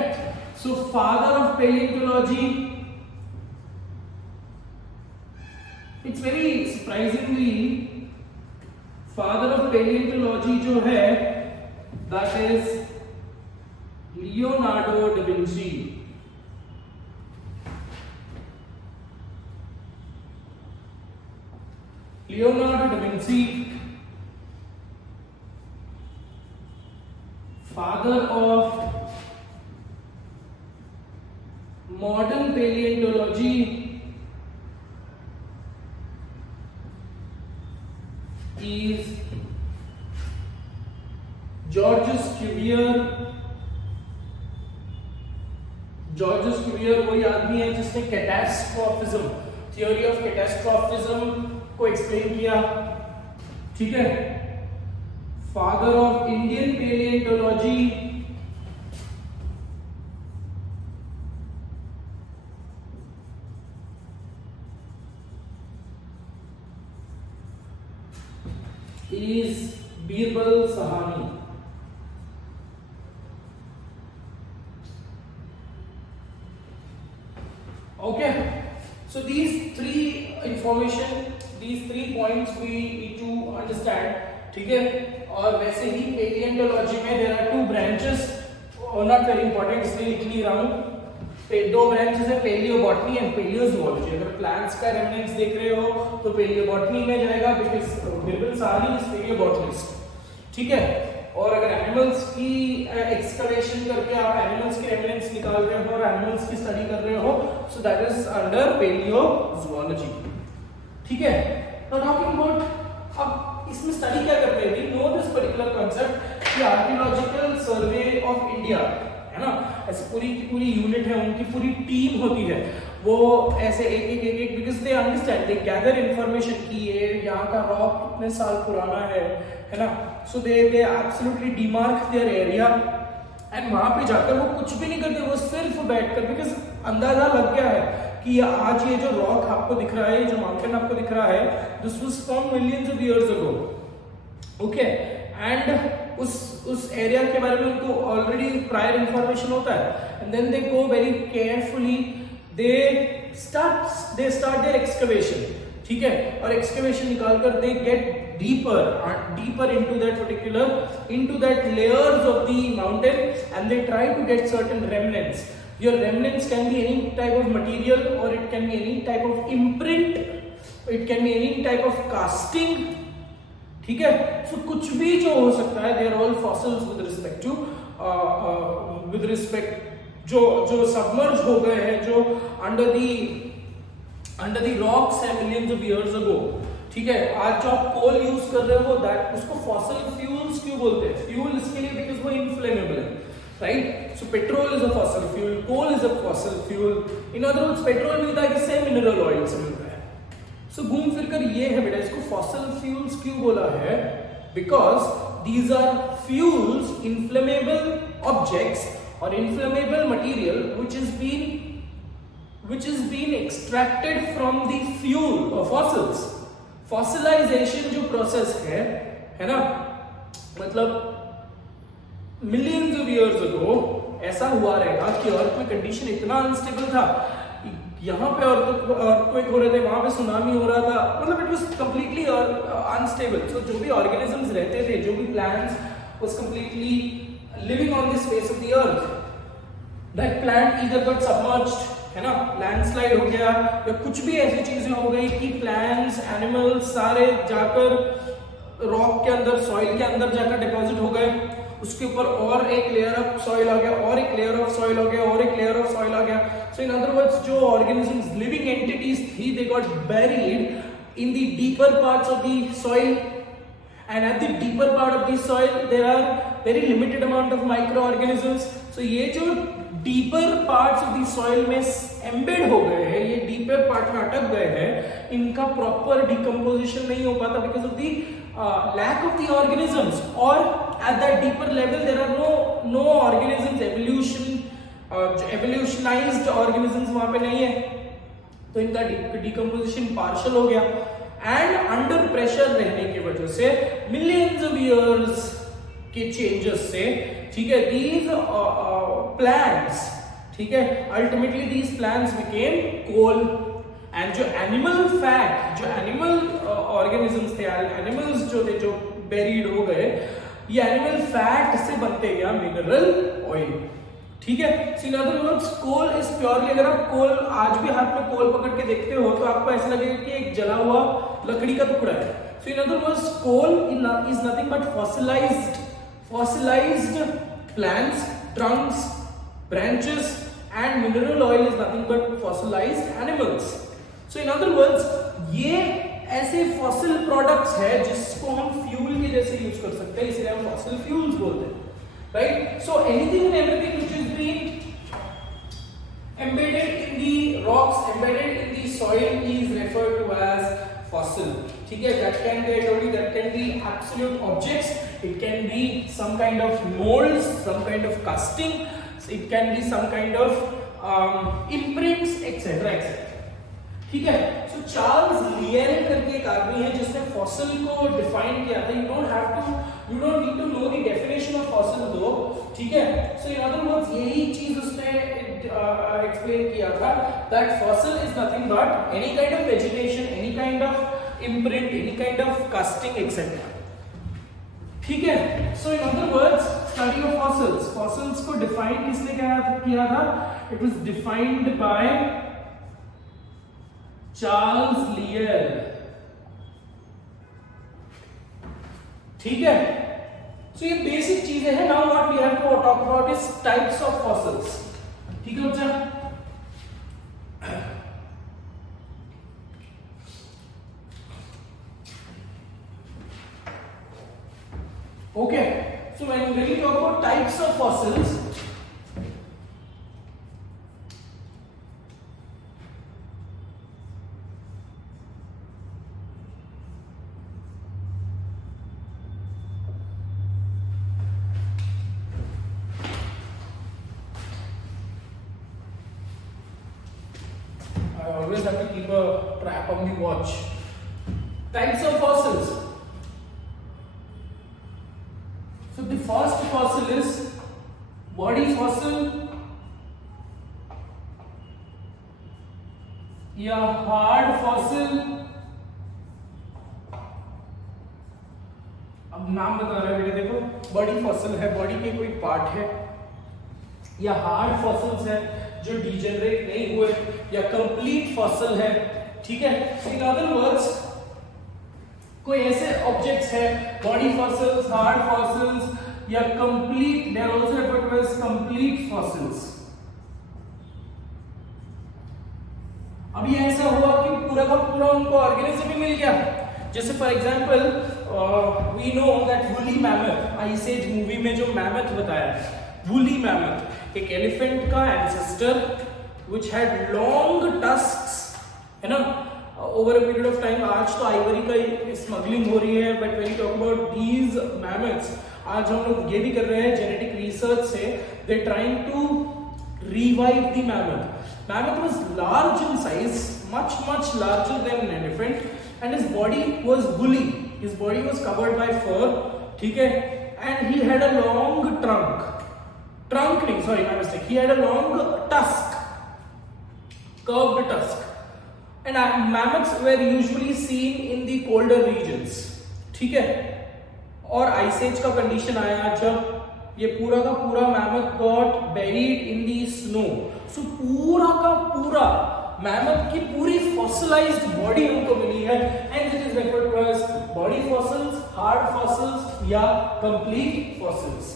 So father of paleontology, it's very surprisingly father of paleontology जो है that is Leonardo da Vinci. Leonardo da Vinci, father of modern paleontology, is Georges Cuvier. Georges Cuvier वही आदमी है जिसने कैटास्ट्रोफिज्म, theory of कैटास्ट्रोफिज्म को एक्सप्लेन किया, ठीक है। Father of Indian palaeontology is Birbal Sahani. Okay, so these three information, these 3 points we need to understand, ठीक है। और वैसे ही पैलियोंटोलॉजी में there are 2 branches, not very important इसलिए लिख नहीं रहा हूँ। 2 ब्रांचेस है, पैलियोबॉटनी एंड पैलियोजूलॉजी। अगर प्लांट्स का रेमिनेंस देख रहे हो तो पैलियोबॉटनी में जाएगा, बिकॉज़ बिरबल साहनी इज पैलियोबॉटनिस्ट, ठीक है। और अगर एनिमल्स की एक्सकवेशन करके आप एनिमल्स के रेमिनेंस निकाल रहे हो और एनिमल्स की स्टडी कर रहे हो, सो दैट इज अंडर पैलियोजूलॉजी, ठीक है। नाउ टॉकिंग अबाउट, अब इसमें स्टडी क्या करते हैं? We know this particular concept कि आर्कियोलॉजिकल सर्वे ऑफ इंडिया है ना, ऐसे पूरी की पूरी यूनिट है, उनकी पूरी टीम होती है, वो ऐसे एक because they understand, they gather information कि ये यहाँ का रॉक कितने साल पुराना है ना। सो दे एब्सोल्युटली डिमार्क देयर एरिया एंड वहां पे जाकर वो कुछ भी नहीं करते, वो सिर्फ बैठकर, बिकॉज अंदाजा लग गया है कि आज ये जो रॉक आपको दिख रहा है, जो माउंटेन आपको दिख रहा है, this was form millions of years ago, okay. And उस एरिया के बारे में उनको ऑलरेडी प्रायर इंफॉर्मेशन होता है, and then they go very carefully, they start their excavation, ठीक है। और एक्सकवेशन निकालकर they get deeper into that particular, into that layers of the mountain, and they try to get certain remnants. Your remnants can be any type of material, or it can be any type of imprint, it can be any type of casting, ठीक है। So कुछ भी जो हो सकता है, they are all fossils with respect to with respect जो submerged हो गए हैं, जो under the rocks है millions of years ago, ठीक है। आज जो आप कोल यूज कर रहे हो, दैट उसको फॉसिल फ्यूल्स क्यों बोलते हैं? फ्यूल इसके लिए बिकॉज वो इनफ्लेमेबल है, right. So petrol is a fossil fuel, coal is a fossil fuel, in other words petrol मिलता है किससे? मिनरल ऑयल से मिलता है। सो घूम फिर कर ये है बेटा, इसको फॉसिल फ्यूल्स क्यों बोला है? Because these are fuels, inflammable objects और inflammable material which is been which is being extracted from the fuel or fossils. Fossilization जो process है ना, मतलब millions of years ago ऐसा हुआ रहेगा कि अर्थ में कंडीशन इतना अनस्टेबल था, यहाँ पे अर्थक्वेक हो रहे थे, वहां पे सुनामी हो रहा था, मतलब इट वाज कंप्लीटली अनस्टेबल. सो जो भी ऑर्गेनिजम्स रहते थे, जो भी plants was completely living on the space of the earth. That plant either got submerged, है ना, लैंडस्लाइड हो गया, या कुछ भी ऐसी चीजें हो गई कि प्लांट्स एनिमल्स सारे जाकर रॉक के अंदर, सॉइल के अंदर जाकर डिपॉजिट हो गए. उसके ऊपर और एक लेयर ऑफ सॉइल आ गया, और एक लेयर ऑफ सॉइल हो गया, और एक लेयर ऑफ सॉइल आ गया. सो इन अदर वर्ड्स जो ऑर्गेनिजम्स, लिविंग एंटिटीज थी, they got buried in the deeper parts of the soil, and at the deeper part of the soil there are very limited amount of micro organisms. So ये जो deeper parts of the soil में embed हो गए हैं, ये deeper part में अटक गए हैं, इनका प्रॉपर डिकम्पोजिशन नहीं हो पाता because of the lack of the organisms. और at that deeper level there are no organisms, evolutionized organisms वहां पे नहीं है, तो इनका decomposition partial हो गया. एंड अंडर प्रेशर रहने की वजह से millions of years के changes से, ठीक है, these plants, ठीक है, ultimately these plants became coal. And जो एनिमल फैट, जो एनिमल ऑर्गेनिजम्स थे, एनिमल्स जो थे, जो बेरीड हो गए, ये एनिमल फैट से बनते गया मिनरल ऑयल. ठीक है. So in other words coal is purely, अगर आप कोल आज भी हाथ में कोल पकड़ के देखते हो तो आपको ऐसा लगेगा कि एक जला हुआ लकड़ी का टुकड़ा है. So in other words coal is nothing but fossilised plants, trunks, branches, and mineral oil is nothing but fossilised animals. So in other words ये ऐसे फॉसिल प्रोडक्ट्स है जिसको हम फ्यूल के जैसे यूज कर सकते हैं, इसलिए हम फॉसिल फ्यूल्स बोलते हैं. Right. So anything and everything which is been embedded in the rocks, embedded in the soil is referred to as fossil. ठीक है. That can be, I told you, that can be absolute objects, it can be some kind of molds, some kind of casting, it can be some kind of imprints, etc. etc. ठीक है. सो चार्ल्स लियन करके एक आदमी है जिसने फॉसिल को define किया था. You don't need to know the definition of fossil though. ठीक है. सो इन अदर वर्ड्स यही चीज उसने एक्सप्लेन किया था that fossil is nothing but any kind of vegetation, any kind of imprint, any kind of casting etcetera. ठीक है. So in other words study of fossils, fossils को define किसने किया था? It was defined by Charles Lyell. ठीक है. So ये basic चीजें हैं. Now what we have to talk about is types of fossils. ठीक है बच्चा. Okay. So when we talk about types of fossils, always have to keep a track on the watch. Types of fossils. So the first fossil is body fossil या hard fossil. अब नाम बता रहा है बेटे, देखो बॉडी फॉसिल है, बॉडी के कोई पार्ट है, या हार्ड फॉसिल्स है जो डिजेनरेट नहीं हुए, या कंप्लीट फॉसिल है. ठीक है. इन अदर वर्ड्स कोई ऐसे ऑब्जेक्ट्स है, बॉडी फॉसिल्स, हार्ड फॉसिल्स या complete, they are also referred to as complete fossils. अब ये ऐसा हुआ कि पूरा का पूरा उनको ऑर्गेनिज्म ही मिल गया. जैसे for example we know that woolly mammoth, ice age movie में जो मैमथ बताया, वुली मैमथ एक एलिफेंट का ancestor which had long tusks, है ना, over a period of time. आज तो आइवरी का स्मगलिंग हो रही है, but when you talk about these mammoths, आज हम लोग ये भी कर रहे हैं जेनेटिक रिसर्च से, they trying to revive the mammoth. Mammoth was large in size, much larger than an elephant, and his body was woolly. His body was covered by fur. ठीक है, and he had a long trunk नहीं, sorry, my mistake. He had a long tusk, curved tusk. And mammoths were usually seen in the colder regions. ठीक है, और ice as का कंडीशन आया जब ये पूरा का पूरा mammoth got buried in the snow. So पूरा का पूरा मैमथ की पूरी फॉसिलाइज्ड बॉडी हमको मिली है, and it is referred to as body fossils, hard fossils या कंप्लीट फॉसिल्स.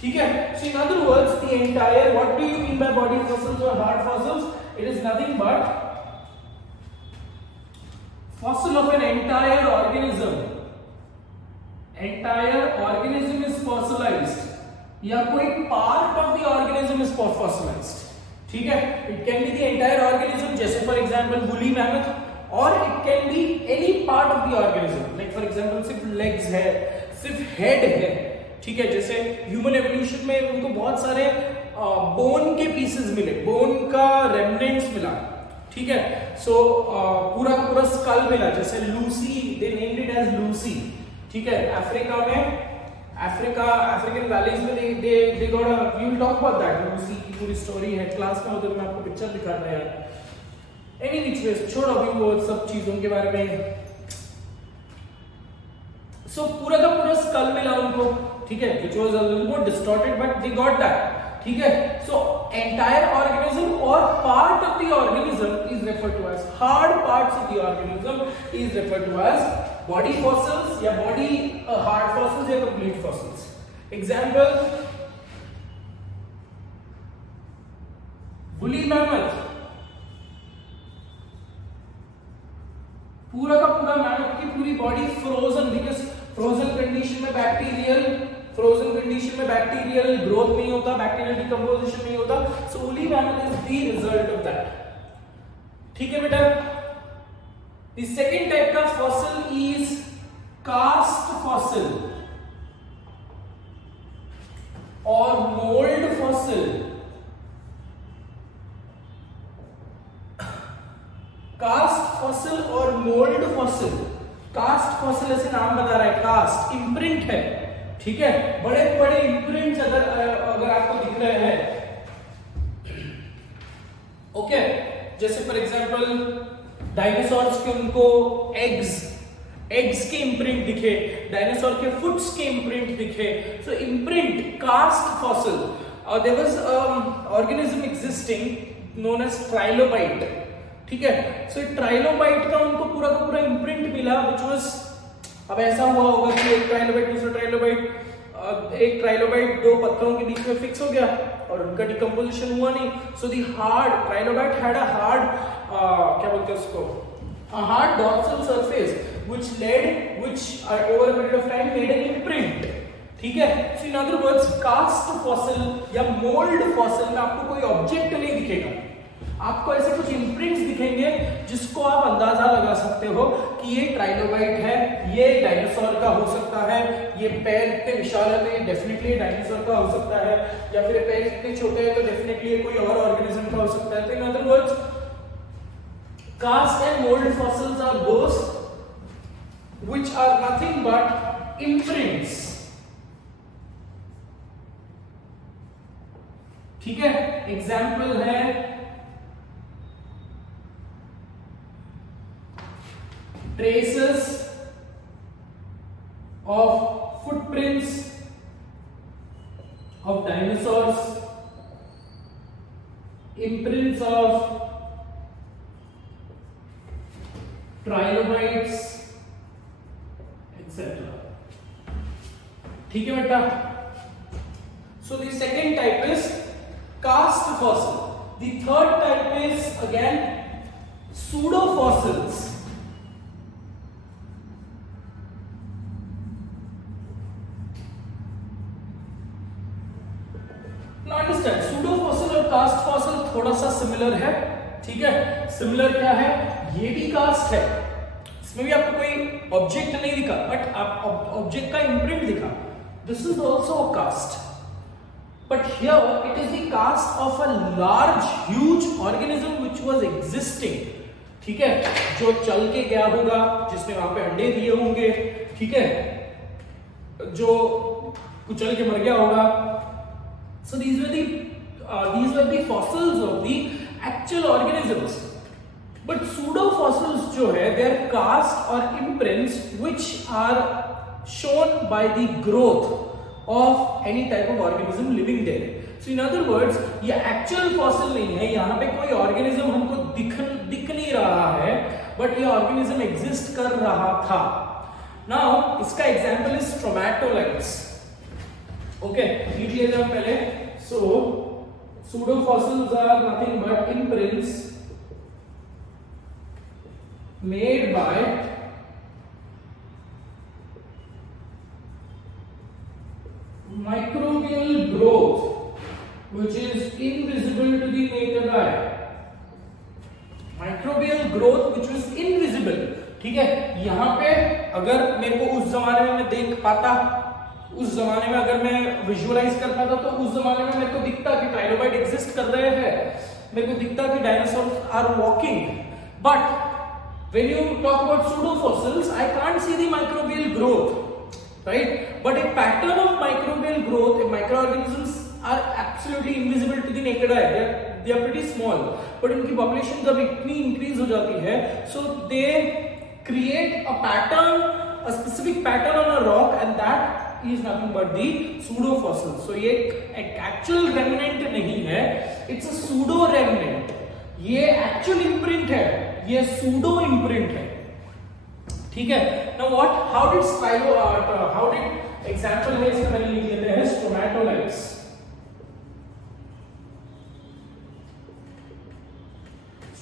ठीक है, so in other words the entire, what do you mean by body fossils और hard fossils? It is nothing but fossil of an entire organism. Entire organism is fossilized, या कोई part of the organism is fossilized. ठीक है, it can be the entire organism, जैसे for example woolly mammoth, or it can be any part of the organism, like for example सिर्फ legs है, सिर्फ head है. ठीक है, जैसे ह्यूमन एवोल्यूशन में उनको बहुत सारे बोन के पीसेस मिले, बोन का रेमनेंट्स मिला. ठीक है, सो पूरा का पूरा स्कल मिला, जैसे Lucy, they named it as Lucy. ठीक है, अफ्रीका में, अफ्रीकन वैलीज में they got a, we will talk about that. Lucy की पूरी स्टोरी है, क्लास में होते तो मैं आपको पिक्चर दिखाता है यार. एनी विच वे, छोड़ो अभी वो सब चीजों के बारे में. सो पूरा का पूरा स्कल मिला उनको. ठीक है, which was a little more distorted but they got that. ठीक है, सो एंटायर ऑर्गेनिज्म और part of the organism is referred to as, hard parts of the organism is referred to as body fossils या body hard fossils या complete fossils. Example, woolly mammoth, पूरा का पूरा mammoth की पूरी body frozen, because frozen condition में bacterial growth नहीं होता, बैक्टीरियल डिकम्पोजिशन नहीं होता. सो woolly mammoth is the result of that. ठीक है बेटा. द सेकंड टाइप का फॉसिल इज कास्ट फॉसिल और मोल्ड फॉसिल. कास्ट फॉसिल और मोल्ड फॉसिल. कास्ट फॉसिल ऐसे नाम बता रहा है, कास्ट इम्प्रिंट है. ठीक है, बड़े बड़े इम्प्रिंट्स अगर आपको दिख रहे हैं. ओके, जैसे फॉर एग्जांपल डायनासोर्स के उनको एग्स के इम्प्रिंट दिखे, डायनासोर के फुट्स के इम्प्रिंट दिखे. So imprint, cast fossil. There was organism existing known as trilobite. ठीक है, सो ट्राइलोबाइट का उनको पूरा का पूरा इम्प्रिंट मिला, व्हिच वाज, अब ऐसा हुआ होगा कि एक ट्राइलोबाइट दूसरा ट्राइलोबाइट, एक ट्राइलोबाइट दो पत्थरों के बीच में फिक्स हो गया और उनका डिकम्पोजिशन हुआ नहीं. So the hard trilobite had a hard, क्या बोलते हैं उसको, a hard dorsal surface which over a period of time made an imprint. ठीक है, so in other words cast fossil या mold fossil में आपको कोई ऑब्जेक्ट नहीं दिखेगा, आपको ऐसे कुछ इम्प्रिंट्स दिखेंगे जिसको आप अंदाजा लगा सकते हो कि ये ट्राइलोबाइट है, ये डायनासोर का हो सकता है, ये पैर इतने विशाल है तो ये डेफिनेटली डायनासोर का हो सकता है, या फिर पैर इतने छोटे हैं तो डेफिनेटली ये कोई और ऑर्गेनिज्म का हो सकता है. तो in other words cast and mold fossils are those which are nothing but imprints. ठीक है, एग्जाम्पल है traces of footprints of dinosaurs, imprints of trilobites, etc. ठीक है बेटा. So the second type is cast fossil. The third type is again pseudo fossils. Now understand, pseudo fossil और cast fossil थोड़ा सा सिमिलर है. ठीक है, सिमिलर क्या है, ये भी कास्ट है, इसमें भी आपको कोई ऑब्जेक्ट नहीं दिखा बट आप ऑब्जेक्ट का इम्प्रिंट दिखा. This is also cast, but here it is the cast of a large huge organism which was existing, ठीक है, जो चल के गया होगा, जिसने वहां पे अंडे दिए होंगे, ठीक है, जो कुचल के मर गया होगा. So these were the fossils of the actual organisms. But pseudo fossils जो है, they are cast or imprints which are shown by the growth of any type of organism living there. So in other words, ये actual fossil नहीं है, यहाँ पे कोई organism हमको दिख नहीं रहा है, but ये organism exist कर रहा था. Now इसका example is stromatolites. Okay, लिख लेते हैं पहले. So pseudo fossils are nothing but imprints made by microbial growth which is invisible to the naked eye. Microbial growth which was invisible. ठीक है, यहाँ पे अगर मेरे को उस जमाने में मैं देख पाता, उस जमाने में अगर मैं विजुअलाइज कर पाता, तो उस जमाने में मेरे को दिखता कि ट्राइलोबाइट एग्जिस्ट कर रहे हैं, मेरे को दिखता कि dinosaur are walking. But when you talk about pseudo fossils, I can't see the microbial growth, right? But a pattern of microbial growth, microorganisms are absolutely invisible to the naked eye. They are pretty small, but इनकी population जब इतनी increase हो जाती है, so they create a pattern, a specific pattern on a rock, and that is nothing but the pseudo fossil. So ये एक actual remnant नहीं है, it's a pseudo remnant. ये actual imprint है, ये pseudo imprint है, ठीक है. Now what? How did example है इसका पहले लिख लेते हैं. Stromatolites.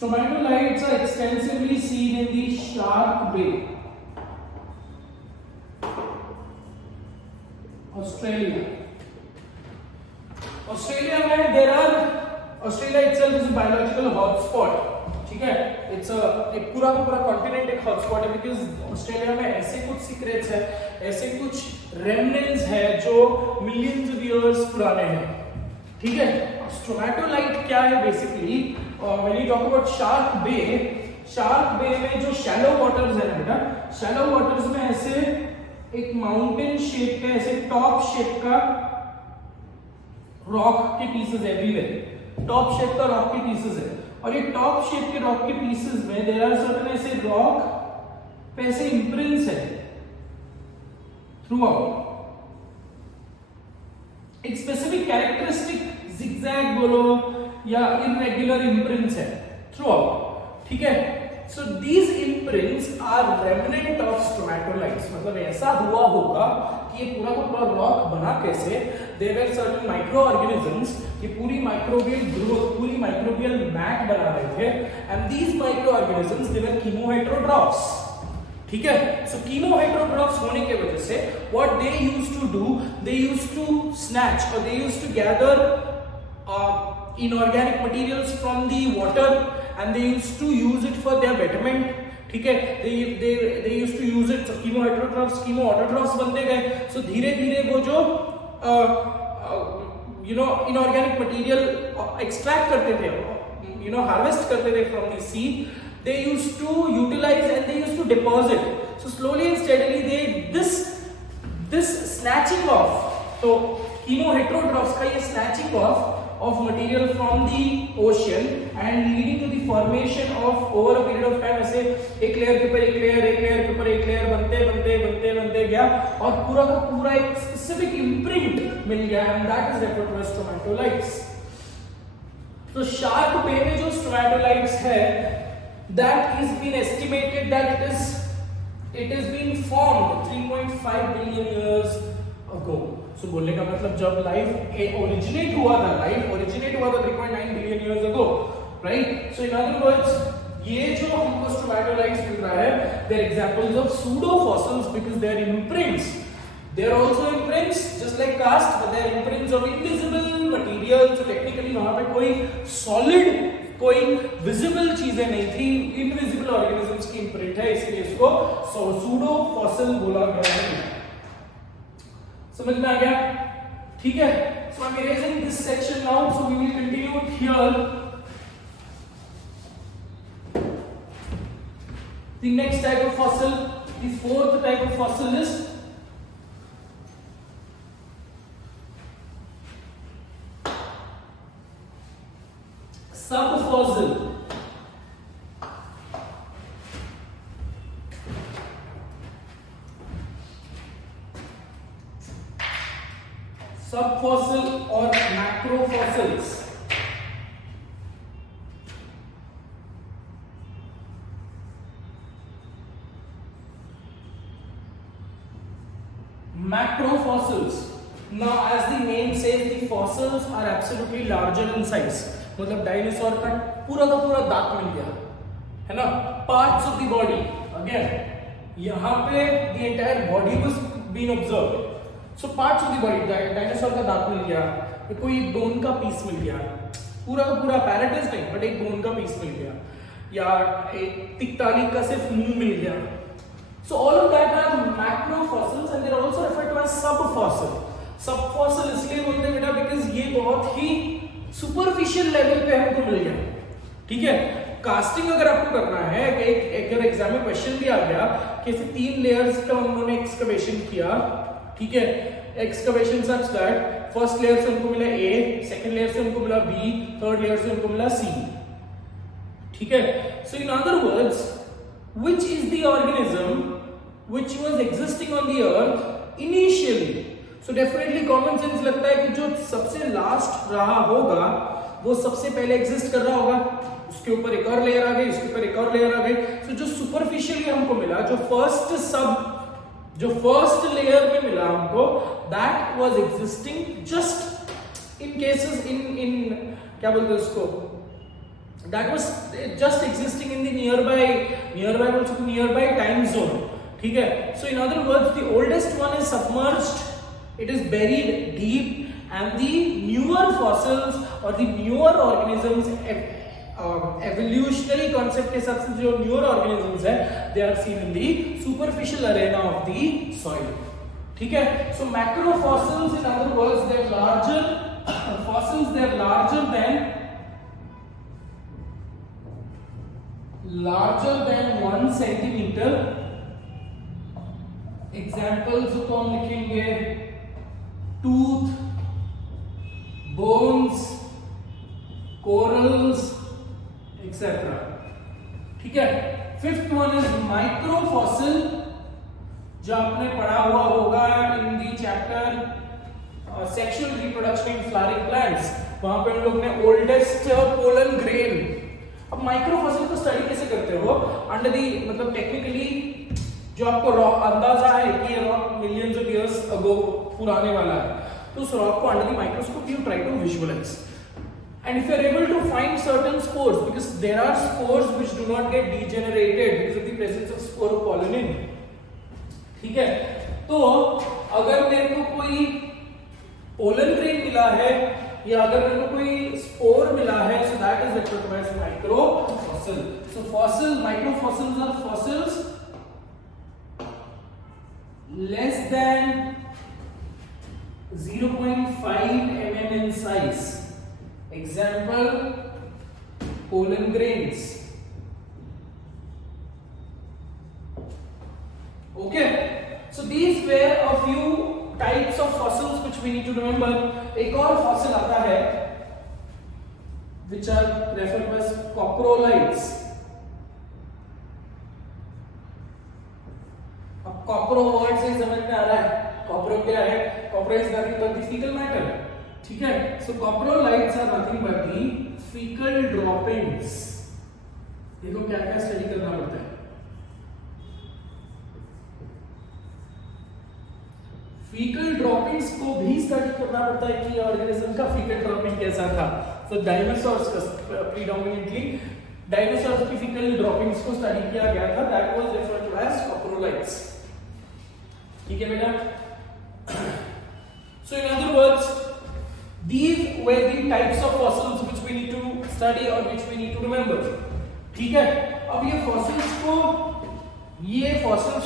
Stromatolites are extensively seen in the Shark Bay, Australia. Australia itself is a biological hotspot. ठीक है, इट्स एक पूरा का पूरा कॉन्टिनेंट एक हॉटस्पॉट है, बिकॉज ऑस्ट्रेलिया में ऐसे कुछ सीक्रेट्स है, ऐसे कुछ रेमनेंट्स है जो मिलियंस ऑफ इयर्स पुराने हैं. ठीक है, स्ट्रोमेटोलाइट क्या है basically? When you talk about Shark Bay में जो शैलो वाटर्स है ना बेटा, शैलो वाटर्स में ऐसे एक माउंटेन शेप का, ऐसे टॉप शेप का रॉक के पीसेस एवरीवेयर, टॉप शेप का रॉक के पीसेस है. और ये टॉप शेप के रॉक के पीसेस में देयर आर सर्टेन ऐसे रॉक पे ऐसे इंप्रिंट्स है थ्रू आउट. एक स्पेसिफिक कैरेक्टरिस्टिक जिगजैग बोलो या इररेगुलर इंप्रिंट्स है थ्रू आउट. ठीक है, so these imprints are remnant of stromatolites. मतलब ऐसा हुआ होगा कि ये पूरा का पूरा रॉक बना कैसे? There were certain micro organisms, ये पूरी माइक्रोबियल ग्रोथ, पूरी माइक्रोबियल मैट बना रहे थे, and these micro organisms they were chemoheterotrophs. ठीक है, सो कीमोहेटेरोट्रॉफ्स होने के वजह से what they used to do, they used to snatch और they used to gather inorganic materials from the water and they used to use it for their betterment. ठीक है, they used to use it. कीमोहेटेरोट्रॉफ्स कीमोऑटोट्रॉफ्स बनते गए. सो धीरे धीरे वो जो इनऑर्गेनिक मटेरियल एक्सट्रैक्ट करते थे, हार्वेस्ट करते थे from the sea, they used to utilize and they used to deposit. So slowly and steadily this snatching off, so chemoheterotrophs का ये snatching off of material from the ocean and leading to the formation of over a period of time, ऐसे एक लेयर के ऊपर एक लेयर, एक लेयर के ऊपर एक लेयर बनते गया और पूरा का पूरा एक स्पेसिफिक इम्प्रिंट मिल गया, and that is referred to as stromatolites. तो शार्क बे में जो स्ट्रोमेटोलाइट्स है, that is been estimated that it is been formed 3.5 billion years ago. So बोलने का मतलब जब लाइफ ओरिजिनेट हुआ था 3.9 billion years ago, right? So in other words ये जो हमको स्ट्रोमेटोलाइट्स मिल रहा है, they are examples of pseudo fossils because they are imprints. They are also imprints just like cast, but they are imprints of invisible material. So technically वहां पे कोई सॉलिड, कोई विजिबल चीजें नहीं थी, इनविजिबल ऑर्गेनिजम्स की इम्प्रिंट है, इसलिए इसको सूडो फॉसिल बोला गया है. समझ में आ गया? ठीक है. so I'm erasing this section now, so we will continue here. The next type of fossil, the fourth type of fossil is subfossil. Subfossil or macrofossils. Macrofossils. Now, as the name says, the fossils are absolutely larger in size. मतलब डायनासोर का पूरा दांत मिल गया है ना, parts of the body. Again यहाँ पे the entire body was being observed. So parts of the body, dinosaur का दांत मिल गया, कोई एक बोन का पीस मिल गया, पूरा का पूरा पैराटाइज नहीं बट एक बोन का पीस मिल गया, या एक तिकताली का सिर्फ मुंह मिल गया. So all of that are macrofossils and they are also referred to as subfossil. Subfossil इसलिए बोलते हैं बेटा बिकॉज ये बहुत ही सुपरफिशियल लेवल पे हमको मिल गया. ठीक है, कास्टिंग अगर आपको करना है, एक अगर एग्जाम में क्वेश्चन भी आ गया कि 3 लेयर्स का उन्होंने एक्सकवेशन किया. ठीक है, excavation such that first layer से उनको मिला A, सेकंड लेयर से उनको मिला B, थर्ड लेयर से उनको मिला C. ठीक है, so in other words which is the organism which was existing on the earth initially. So definitely common sense लगता है कि जो सबसे लास्ट रहा होगा वो सबसे पहले एग्जिस्ट कर रहा होगा, उसके ऊपर एक और लेयर आ गई, उसके ऊपर एक और लेयर आ गई. So जो सुपरफिशियली हमको मिला, जो फर्स्ट लेयर में मिला हमको, that was existing just in cases in क्या बोलते हैं उसको, that was just existing in the nearby time zone. ठीक है, so in other words the oldest one is submerged, it is buried deep, and the newer fossils or the newer organisms, evolutionary concept के हिसाब से जो newer organisms है, they are seen in the superficial arena of the soil. ठीक है, so macrofossils in other words they are larger fossils, they are larger than 1 centimeter. Examples तो हम लिखेंगे टूथ, बोन्स, कोरल्स एक्सेट्रा. ठीक है, fifth one is microfossil, जो आपने पढ़ा हुआ होगा in the chapter sexual reproduction in flowering plants. वहां पे हम लोग ने ओल्डेस्ट पोलन ग्रेन. अब माइक्रोफॉसिल को स्टडी कैसे करते हो? अंडर दी मतलब टेक्निकली जो आपको रॉक अंदाजा है कि ये rock millions of years ago पुराने वाला है, तो उस रॉक को under the microscope you try to visualise. And if you are able to find certain spores, because there are spores which do not get degenerated because of the presence of sporopollenin. ठीक है, तो अगर मेरे को कोई pollen grain मिला है या अगर मेरे को कोई स्पोर मिला है, so that is referred to as microfossil. So fossil, microfossils are fossils less than 0.5 mm in size. Example, pollen grains. Okay, so these were a few types of fossils which we need to remember. एक और fossil आता है which are referred to as coprolites. अब copro word से समझ में आ रहा है copro क्या है? Copro is nothing but the fecal matter. ठीक है, so coprolites are nothing but the fecal droppings. देखो क्या क्या स्टडी करना पड़ता है. फीकल ड्रॉपिंग्स को भी स्टडी करना पड़ता है कि ऑर्गेनिज्म का फीकल ड्रॉपिंग कैसा था. तो डायनासोर्स का प्रीडोमिनेटली डायनासोर्स की फीकल ड्रॉपिंग्स को स्टडी किया गया था. That was referred to as coprolites. ठीक है बेटा. So in other words these were the types of fossils which we need to study or which we need to remember. ठीक है, अब ये fossils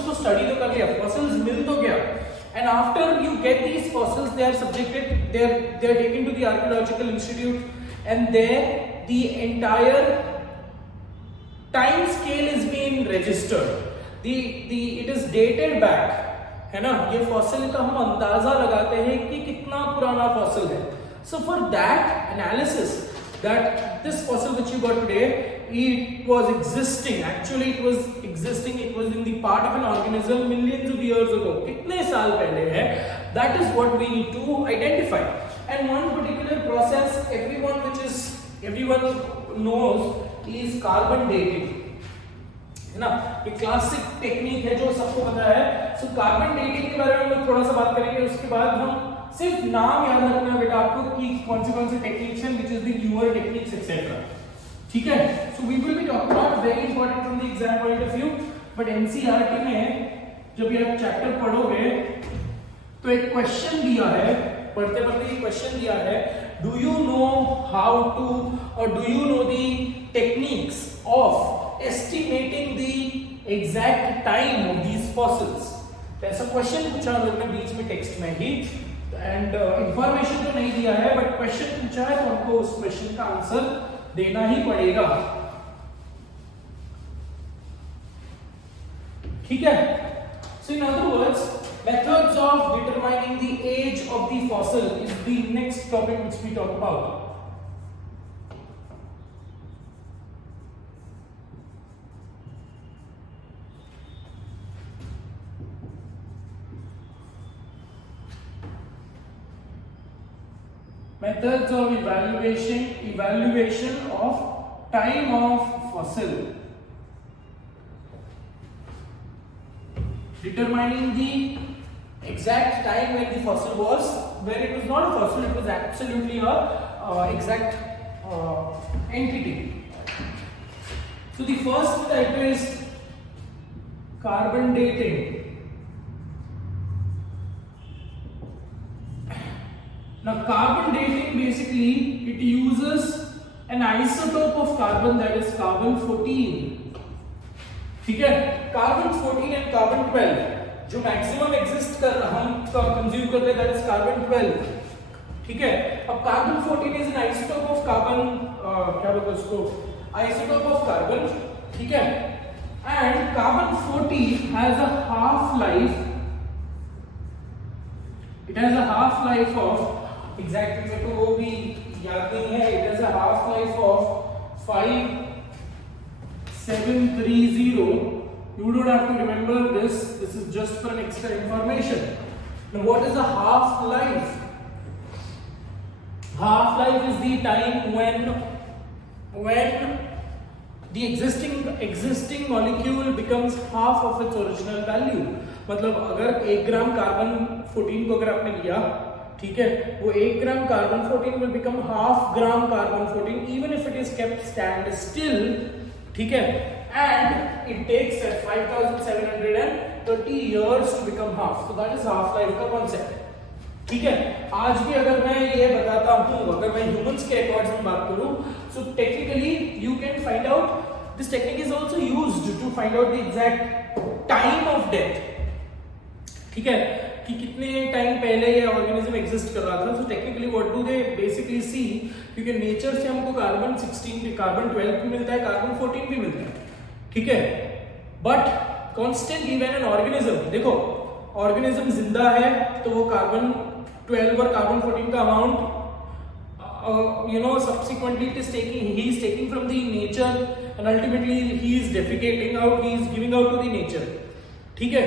को स्टडी तो कर लिया, fossils मिल तो गया, and after you get these fossils, they are subjected, they are taken to the archaeological institute, and there the entire time scale is being registered. It is dated back, है ना. ये फॉसिल का हम अंदाजा लगाते हैं कि कितना पुराना फॉसिल है. So for that analysis, that this fossil which you got today, it was existing, actually it was existing, it was in the part of an organism millions of years ago, कितने साल पहले है, that is what we need to identify. And one particular process everyone knows is carbon dating, है ना. एक classic technique है जो सबको पता है. सो कार्बन डेटिंग के बारे में हम लोग थोड़ा सा बात करेंगे, उसके बाद हम सिर्फ नाम याद रखना है बेटा आपको कि कौन से टेक्निक्स हैं, which is the newer techniques etcetera. ठीक है. So we will be talking about very important from the exam point of view. But NCERT में जब ये आप चैप्टर पढ़ोगे तो एक क्वेश्चन दिया है, पढ़ते पढ़ते ये क्वेश्चन दिया है, do you know how to और do you know the techniques of estimating the exact time of these fossils. तो ऐसा क्वेश्चन पूछा हम लोग ने बीच में टेक्स्ट में ही, एंड इंफॉर्मेशन तो नहीं दिया है बट क्वेश्चन पूछा है तो हमको उस क्वेश्चन का आंसर देना ही पड़ेगा. ठीक है. So in other words, methods of determining the age of the fossil is the next topic which we talk about. Methods of evaluation of time of fossil, determining the exact time when the fossil was, when it was not a fossil, it was absolutely a exact entity. So the first type is carbon dating. Now carbon dating, basically it uses an isotope of carbon, that is carbon 14. ठीक है. कार्बन 14 and carbon 12 जो maximum exist कर रहा हम कंज्यूम करते हैं, that is carbon 12. ठीक है. अब कार्बन 14 is an isotope of carbon, क्या बोलते हैं उसको, आइसोटोप ऑफ कार्बन. ठीक है. And carbon 14 has a half life, it has a half life of, exactly मेरे को वो भी याद नहीं है, it has a half life of 5730. You don't have to remember this is just for an extra information. Now what is a half life? Half life is the time when the existing molecule becomes half of its original value. मतलब अगर 1 gram carbon 14 को अगर आपने लिया, ठीक है, वो 1 gram carbon 14 will become half gram carbon 14 even if it is kept stand still. ठीक है. And it takes 5730 years to become half. So that is half life का concept. ठीक है. आज भी अगर मैं ये बताता हूँ, अगर मैं humans के records में बात करूँ, so technically you can find out, this technique is also used to find out the exact time of death. ठीक है, कि कितने टाइम पहले ये ऑर्गेनिज्म एग्जिस्ट कर रहा था. So technically what do they basically see, क्योंकि नेचर से हमको कार्बन 16 कार्बन 12 भी मिलता है, कार्बन 14 भी मिलता है. ठीक है. But constantly when an organism, देखो ऑर्गेनिज्म जिंदा है तो वो कार्बन 12 और कार्बन 14 का amount subsequently he is taking from the nature and ultimately he is defecating out, he is giving out to the nature. ठीक है.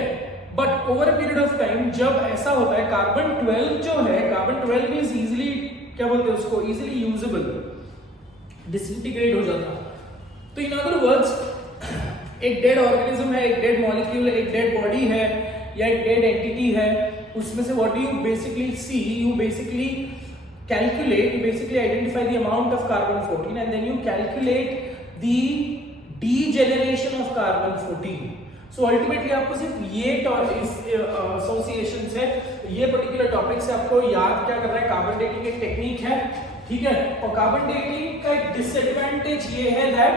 But over a period of time जब ऐसा होता है, कार्बन 12 जो है, कार्बन 12 इज इजीली, क्या बोलते हैं उसको, इजीली यूजेबल, डिसइंटीग्रेट हो जाता. तो इन अदर वर्ड्स, एक डेड ऑर्गेनिज्म है, एक डेड मॉलिक्यूल, एक डेड बॉडी है या एक डेड एंटिटी है, उसमें से what you basically see, you basically calculate, you basically identify the amount of carbon 14 and then you calculate the degeneration of carbon 14. So ultimately आपको सिर्फ ये एसोसिएशन से, ये पर्टिकुलर टॉपिक से आपको याद क्या करना है, कार्बन डेटिंग एक टेक्निक है. ठीक है. और कार्बन डेटिंग का एक डिसएडवांटेज ये है that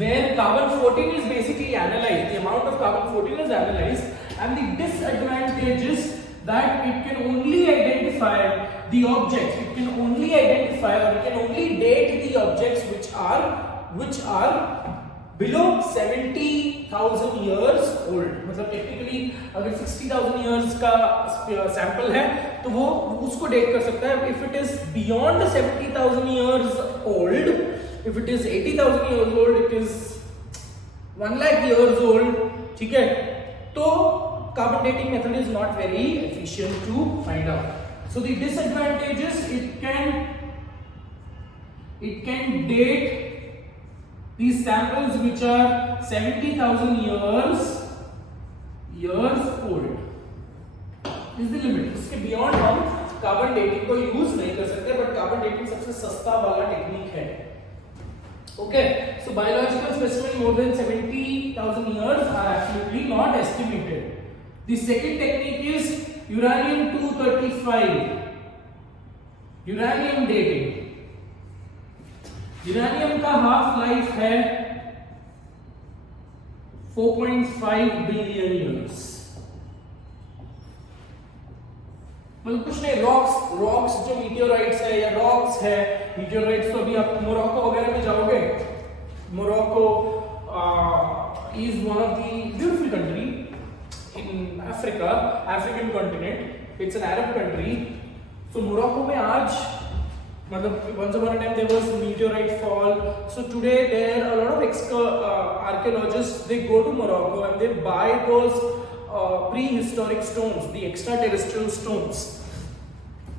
where carbon 14 is basically analyzed, the amount of carbon 14 is analyzed and the disadvantage is that it can only identify the objects, it can only identify or it can only date the objects which are below 70,000 years old. मतलब टेक्निकली अगर 60,000 years का सैंपल है तो वो उसको डेट कर सकता है. If it is beyond 70,000 years old, if it is 80,000 years old, it is 1 lakh years old. ठीक है, तो carbon dating method is not very efficient to find out. So the disadvantage is it can date these samples which are 70,000 years old. Is the limit. उसके beyond हम carbon dating को यूज नहीं कर सकते, but carbon dating सबसे सस्ता वाला टेक्निक है. Okay, so biological specimen more than 70,000 years are absolutely not estimated. The second technique is uranium-235, uranium dating. Uranium का हाफ लाइफ है 4.5 बिलियन ईयर्स. मतलब कुछ नहीं, रॉक्स जो मीटियोराइट्स है या रॉक्स है, मीटियोराइट्स तो अभी आप मोरक्को वगैरह में जाओगे, Morocco is one of the beautiful country in Africa, African continent, it's an Arab country. सो मोरक्को में आज मतलब once upon a time there was meteorite fall. So today there are a lot of archaeologists, they go to Morocco and they buy those prehistoric stones, the extraterrestrial stones.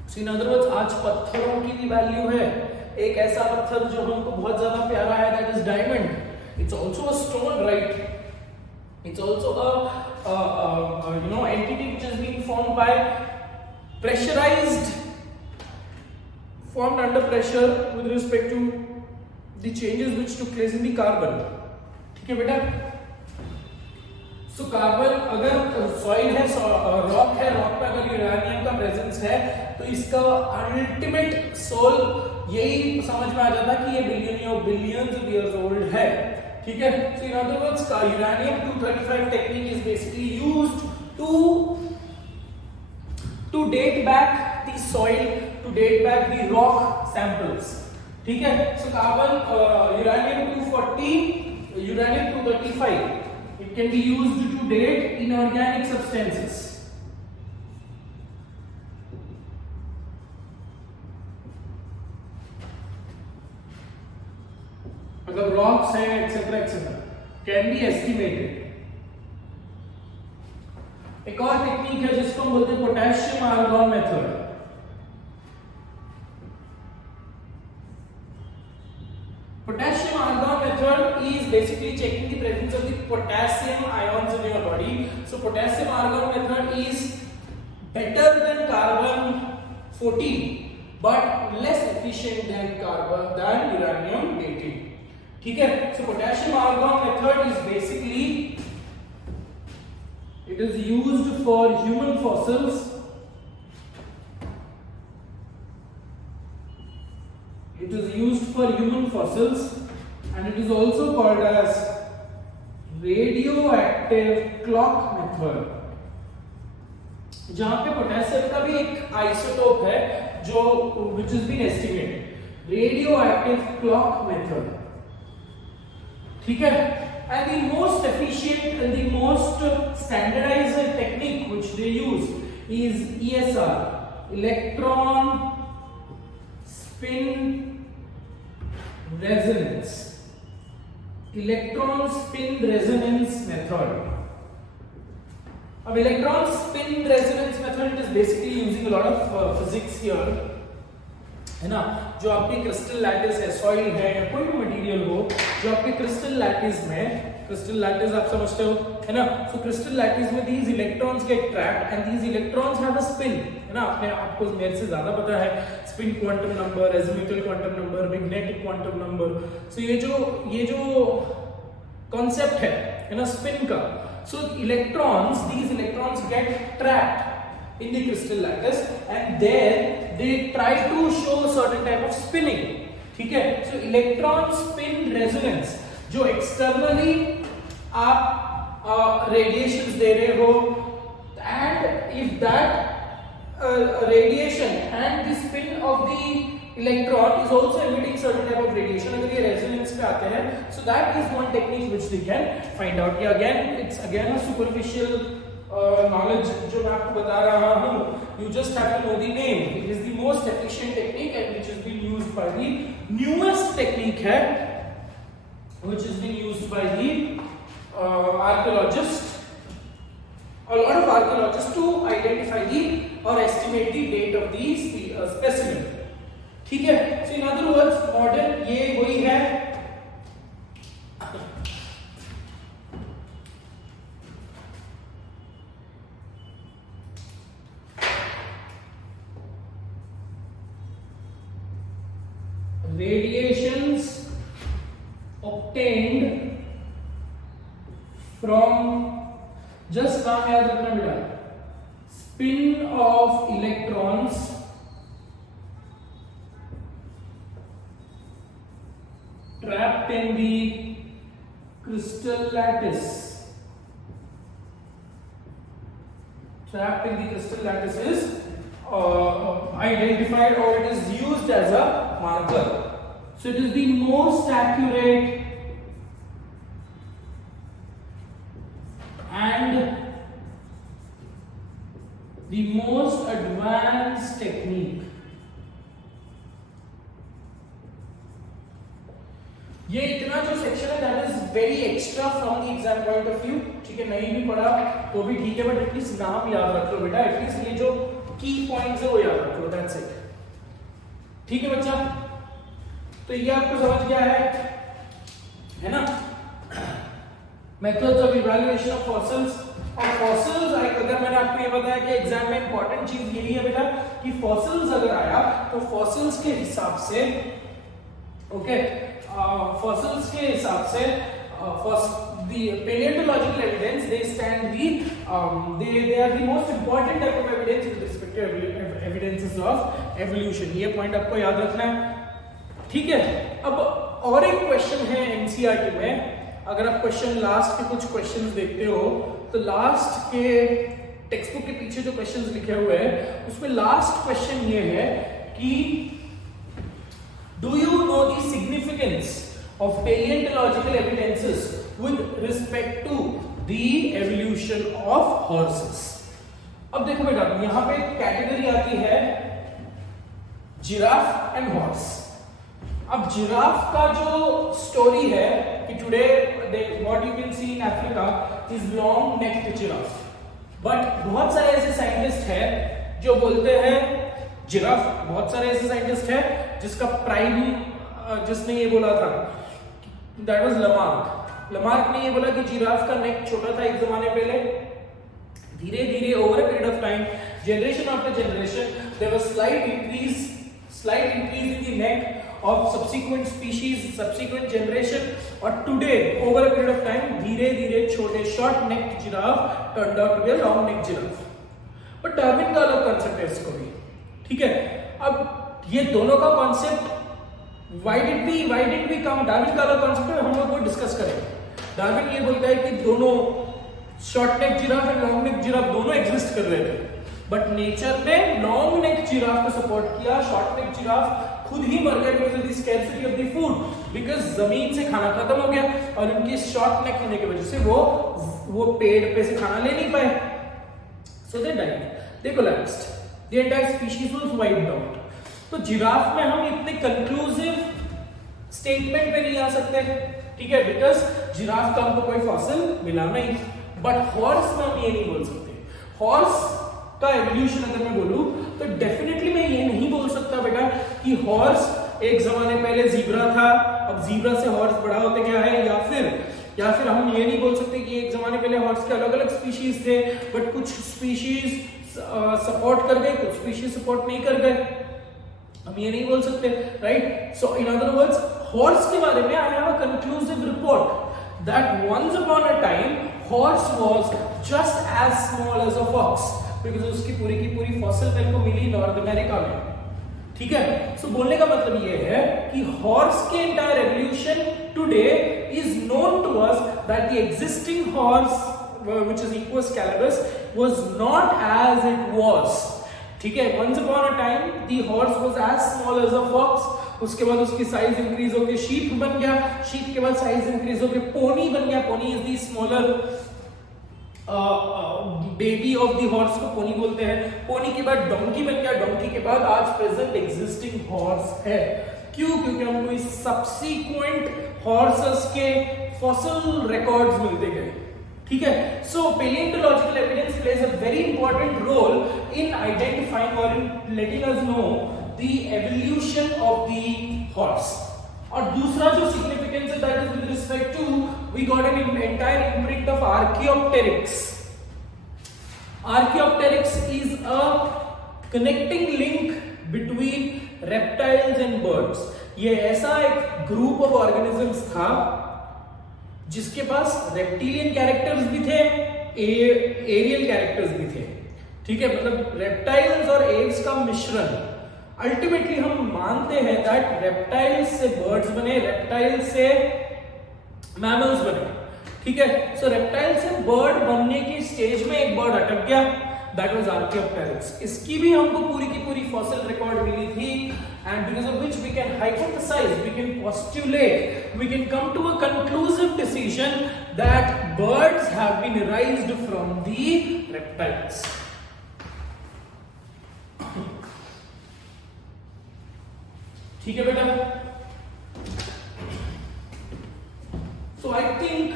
So in other words, आज पत्थरों की भी वैल्यू है. एक ऐसा पत्थर जो हमको बहुत ज्यादा प्यारा है, that is diamond. It's also a stone, right? It's also a entity which has been formed by formed under pressure with respect to the changes which took place in the carbon. ठीक है बेटा. So carbon अगर soil है, rock है, rock पे अगर यूरेनियम का presence है तो इसका ultimate soul यही समझ में आ जाता कि ये billions of years old है. ठीक है. So in other words, uranium-235 technique is basically used to date back the soil, to date back the rock samples. ठीक है. So carbon uranium-240, uranium-235, it can be used to date inorganic substances. मतलब rocks है etc etc can be estimated. एक और टेक्निक है जिसको हम बोलते हैं potassium argon method. Potassium argon method is basically checking the presence of the potassium ions in your body. So potassium argon method is better than carbon 14 but less efficient than uranium dating. ठीक है. So potassium argon method is basically, it is used for human fossils. It is used for human fossils and it is also called as radioactive clock method. जहां पे पोटेशियम का भी एक आइसोटोप है जो which has been estimated. Radioactive clock method. ठीक है. And the most efficient and the most standardized technique which they use is ESR, electron spin resonance. Electron spin resonance method. Of electron spin resonance method, it is basically using a lot of physics here. है ना. जो आपकी crystal lattice है, सॉइल है या कोई भी मटेरियल हो जो आपके क्रिस्टल लैटिस में, क्रिस्टल लैटिस आप समझते हो है ना. सो क्रिस्टल लैटिस में these electrons get trapped and these electrons have a spin. है ना. आपको मेरे से ज्यादा पता है spin quantum number, azimuthal quantum number, magnetic quantum number. So ये जो कॉन्सेप्ट है ना स्पिन का. So electrons, these electrons get trapped in the crystal lattice and there they try to show certain type of spinning. ठीक है. So electron spin resonance, जो externally आप रेडिएशंस दे रहे हो and if that radiation and the spin of the electron is also emitting certain type of radiation, अगर ये resonance पे आते हैं, so that is one technique which they can find out. ये again it's again a superficial knowledge जो मैं आपको बता रहा हूँ. You just have to know the name. It is the most efficient technique and which has been used by the newest technique है, which has been used by the archaeologists. A lot of archaeologists to identify the or estimate the date of the specimen. ठीक है. So in other words, modern ये वही है. Radiations obtained from, just नाम याद रखना बेटा, spin of electrons trapped in the crystal lattice. Trapped in the crystal lattice is identified, or it is used as a marker. So it is the most accurate and the most advanced technique. ये इतना जो सेक्शन है that is very extra from the exam point of view. ठीक है, नहीं भी पढ़ा तो भी ठीक है, बट एटलीस्ट नाम याद रख लो बेटा. एटलीस्ट ये जो की पॉइंट्स है वो याद रख लो. That's it. ठीक है बच्चा, तो ये आपको समझ गया है ना. Methods of evaluation of fossils. और फॉसिल्स अगर मैंने आपको ये बताया कि एग्जाम में इंपॉर्टेंट चीज यही है बेटा कि फॉसिल्स अगर आया तो फॉसिल्स के हिसाब से, ओके, फॉसिल्स के हिसाब से the paleontological evidence, they stand the they are the most important type of evidence with respect to evidences of evolution. ये पॉइंट आपको याद रखना है. ठीक है. अब और एक क्वेश्चन है एनसीईआरटी में. अगर आप क्वेश्चन लास्ट के कुछ क्वेश्चंस देखते हो तो लास्ट के टेक्स्ट बुक के पीछे जो क्वेश्चंस लिखे हुए हैं उसमें लास्ट क्वेश्चन ये है कि do you know the significance of paleontological evidences with respect to the evolution of horses. अब देखो बेटा, यहां पे कैटेगरी आती है जिराफ एंड हॉर्स. अब जिराफ का जो स्टोरी है कि today what you can see in Africa is long necked giraffe. But बहुत सारे ऐसे साइंटिस्ट हैं जो बोलते हैं जिराफ, बहुत सारे ऐसे साइंटिस्ट हैं जिसका प्राइम, जिसने ये बोला था, दैट वाज लमार्क. लमार्क ने ये बोला कि जिराफ का नेक छोटा था एक जमाने पहले. धीरे धीरे over a period of time, generation after generation, there was slight increase in the neck of subsequent species, subsequent generation. और today over a period of time धीरे धीरे छोटे short neck giraffe turned out to be a long neck giraffe. But Darwin का अलग कांसेप्ट है इसको भी. ठीक है. अब ये दोनों का concept why did we come, Darwin का अलग कॉन्सेप्ट है, हम लोग वो डिस्कस करेंगे. डार्विन ये बोलता है कि दोनों short neck giraffe and long neck giraffe दोनों एग्जिस्ट कर रहे थे, बट नेचर ने लॉन्ग नेक जिराफ को सपोर्ट किया. शॉर्ट नेक जिराफ खुद ही मर गए because of the scarcity of the food, because जमीन से खाना खत्म हो गया और उनकी शॉर्ट नेक होने की वजह से वो पेड़ पे से खाना ले नहीं पाए. So they died, they collapsed, the entire species was wiped out. तो जिराफ में हम इतने कंक्लूसिव स्टेटमेंट पे नहीं आ सकते. ठीक है, बिकॉज जिराफ का हमको कोई फॉसिल मिला नहीं. बट हॉर्स में हम ये नहीं बोल सकते. हॉर्स का एवोल्यूशन अगर मैं बोलूं तो डेफिनेटली मैं ये नहीं बोल सकता बेटा कि हॉर्स एक जमाने पहले जीब्रा था, अब जीब्रा से हॉर्स बड़ा होते गया है, या फिर हम ये नहीं बोल सकते कि एक जमाने पहले हॉर्स के अलग अलग स्पीशीज थे, बट कुछ स्पीशीज सपोर्ट कर गए, कुछ स्पीशीज सपोर्ट नहीं कर गए. हम ये नहीं बोल सकते, right. So in other words, horse के बारे में I have a conclusive report that once upon a time horse was just as small as a fox, because उसकी पूरी की पूरी फॉसिल मेरे को मिली नॉर्थ अमेरिका में. ठीक है. सो बोलने का मतलब ये है कि हॉर्स के entire evolution today is known to us that the existing horse which is Equus calibus, was not as it was. ठीक है, once upon a time the horse was as small as a fox. उसके बाद उसकी size increase होके शीप बन गया, शीप के बाद साइज इंक्रीज होके पोनी बन गया, pony is the smaller baby of the horse को पोनी बोलते हैं, पोनी के बाद डोंकी बन गया, डोंकी के बाद आज प्रेजेंट एग्जिस्टिंग हॉर्स है। क्यों? क्योंकि हमको इस सब्सीक्वेंट हॉर्सेस के फॉसिल रिकॉर्ड्स मिलते गए। ठीक है, सो paleontological evidence plays a very important role in identifying or in letting us know the evolution of the horse. और दूसरा जो significance है that is with respect to we got an entire imprint of Archaeopteryx. Archaeopteryx is a connecting link between reptiles and birds. ये ऐसा एक group of organisms था जिसके पास reptilian characters भी थे, एरियल कैरेक्टर्स भी थे। ठीक है, मतलब रेप्टाइल्स और एव्स का मिश्रण। अल्टीमेटली हम मानते हैं दैट रेप्टाइल्स से बर्ड्स बने, रेप्टाइल्स से मैमल्स बने। ठीक है, सो रेप्टाइल से बर्ड बनने की स्टेज में एक बर्ड अटक गया, दैट वाज आर्कियोप्टेरिक्स। इसकी भी हमको पूरी की पूरी फॉसिल रिकॉर्ड मिली थी, and because of which we can hypothesize, we can postulate, we can come to a conclusive decision that birds have been raised from the reptiles. ठीक है बेटा, so I think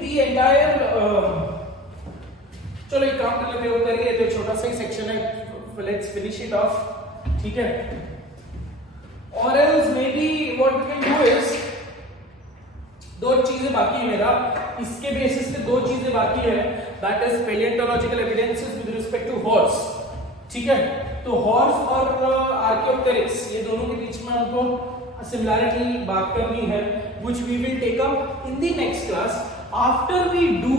the entire चलो एक काम कर लेते हो, कर ही लेते हो, छोटा सा ही सेक्शन है, लेट्स फिनिश इट ऑफ। ठीक है, और else maybe what we can do is, दो चीजें बाकी है मेरा, इसके बेसिस पे दो चीजें बाकी है, that is paleontological evidences with respect to horse. ठीक है, तो हॉर्स और आर्कियोप्टेरिक्स ये दोनों के बीच में हमको सिमिलैरिटी बात करनी है, which we will take up in the next class after we do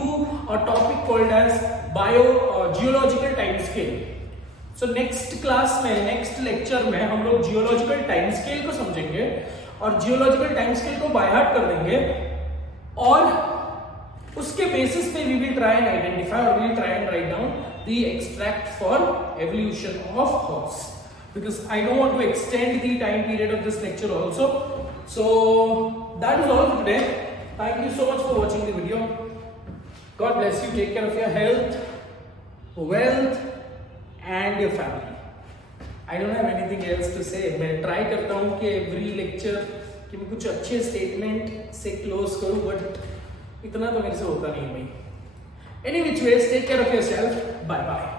a topic called as geological time scale. So next class में, next lecture में हम लोग geological time scale को समझेंगे और geological time scale को by heart कर देंगे, और उसके basis पे we will try and identify or we will try and write down the extract for evolution of horse, because I don't want to extend the time period of this lecture also. So that is all for today. Thank you so much for watching the video. God bless you. Take care of your health, wealth and your family. I don't have anything else to say. मैं try करता हूँ कि every lecture कि मैं कुछ अच्छे statement से close करूँ, but इतना तो मेरे से होता नहीं भाई। Any which ways, take care of yourself. Bye bye.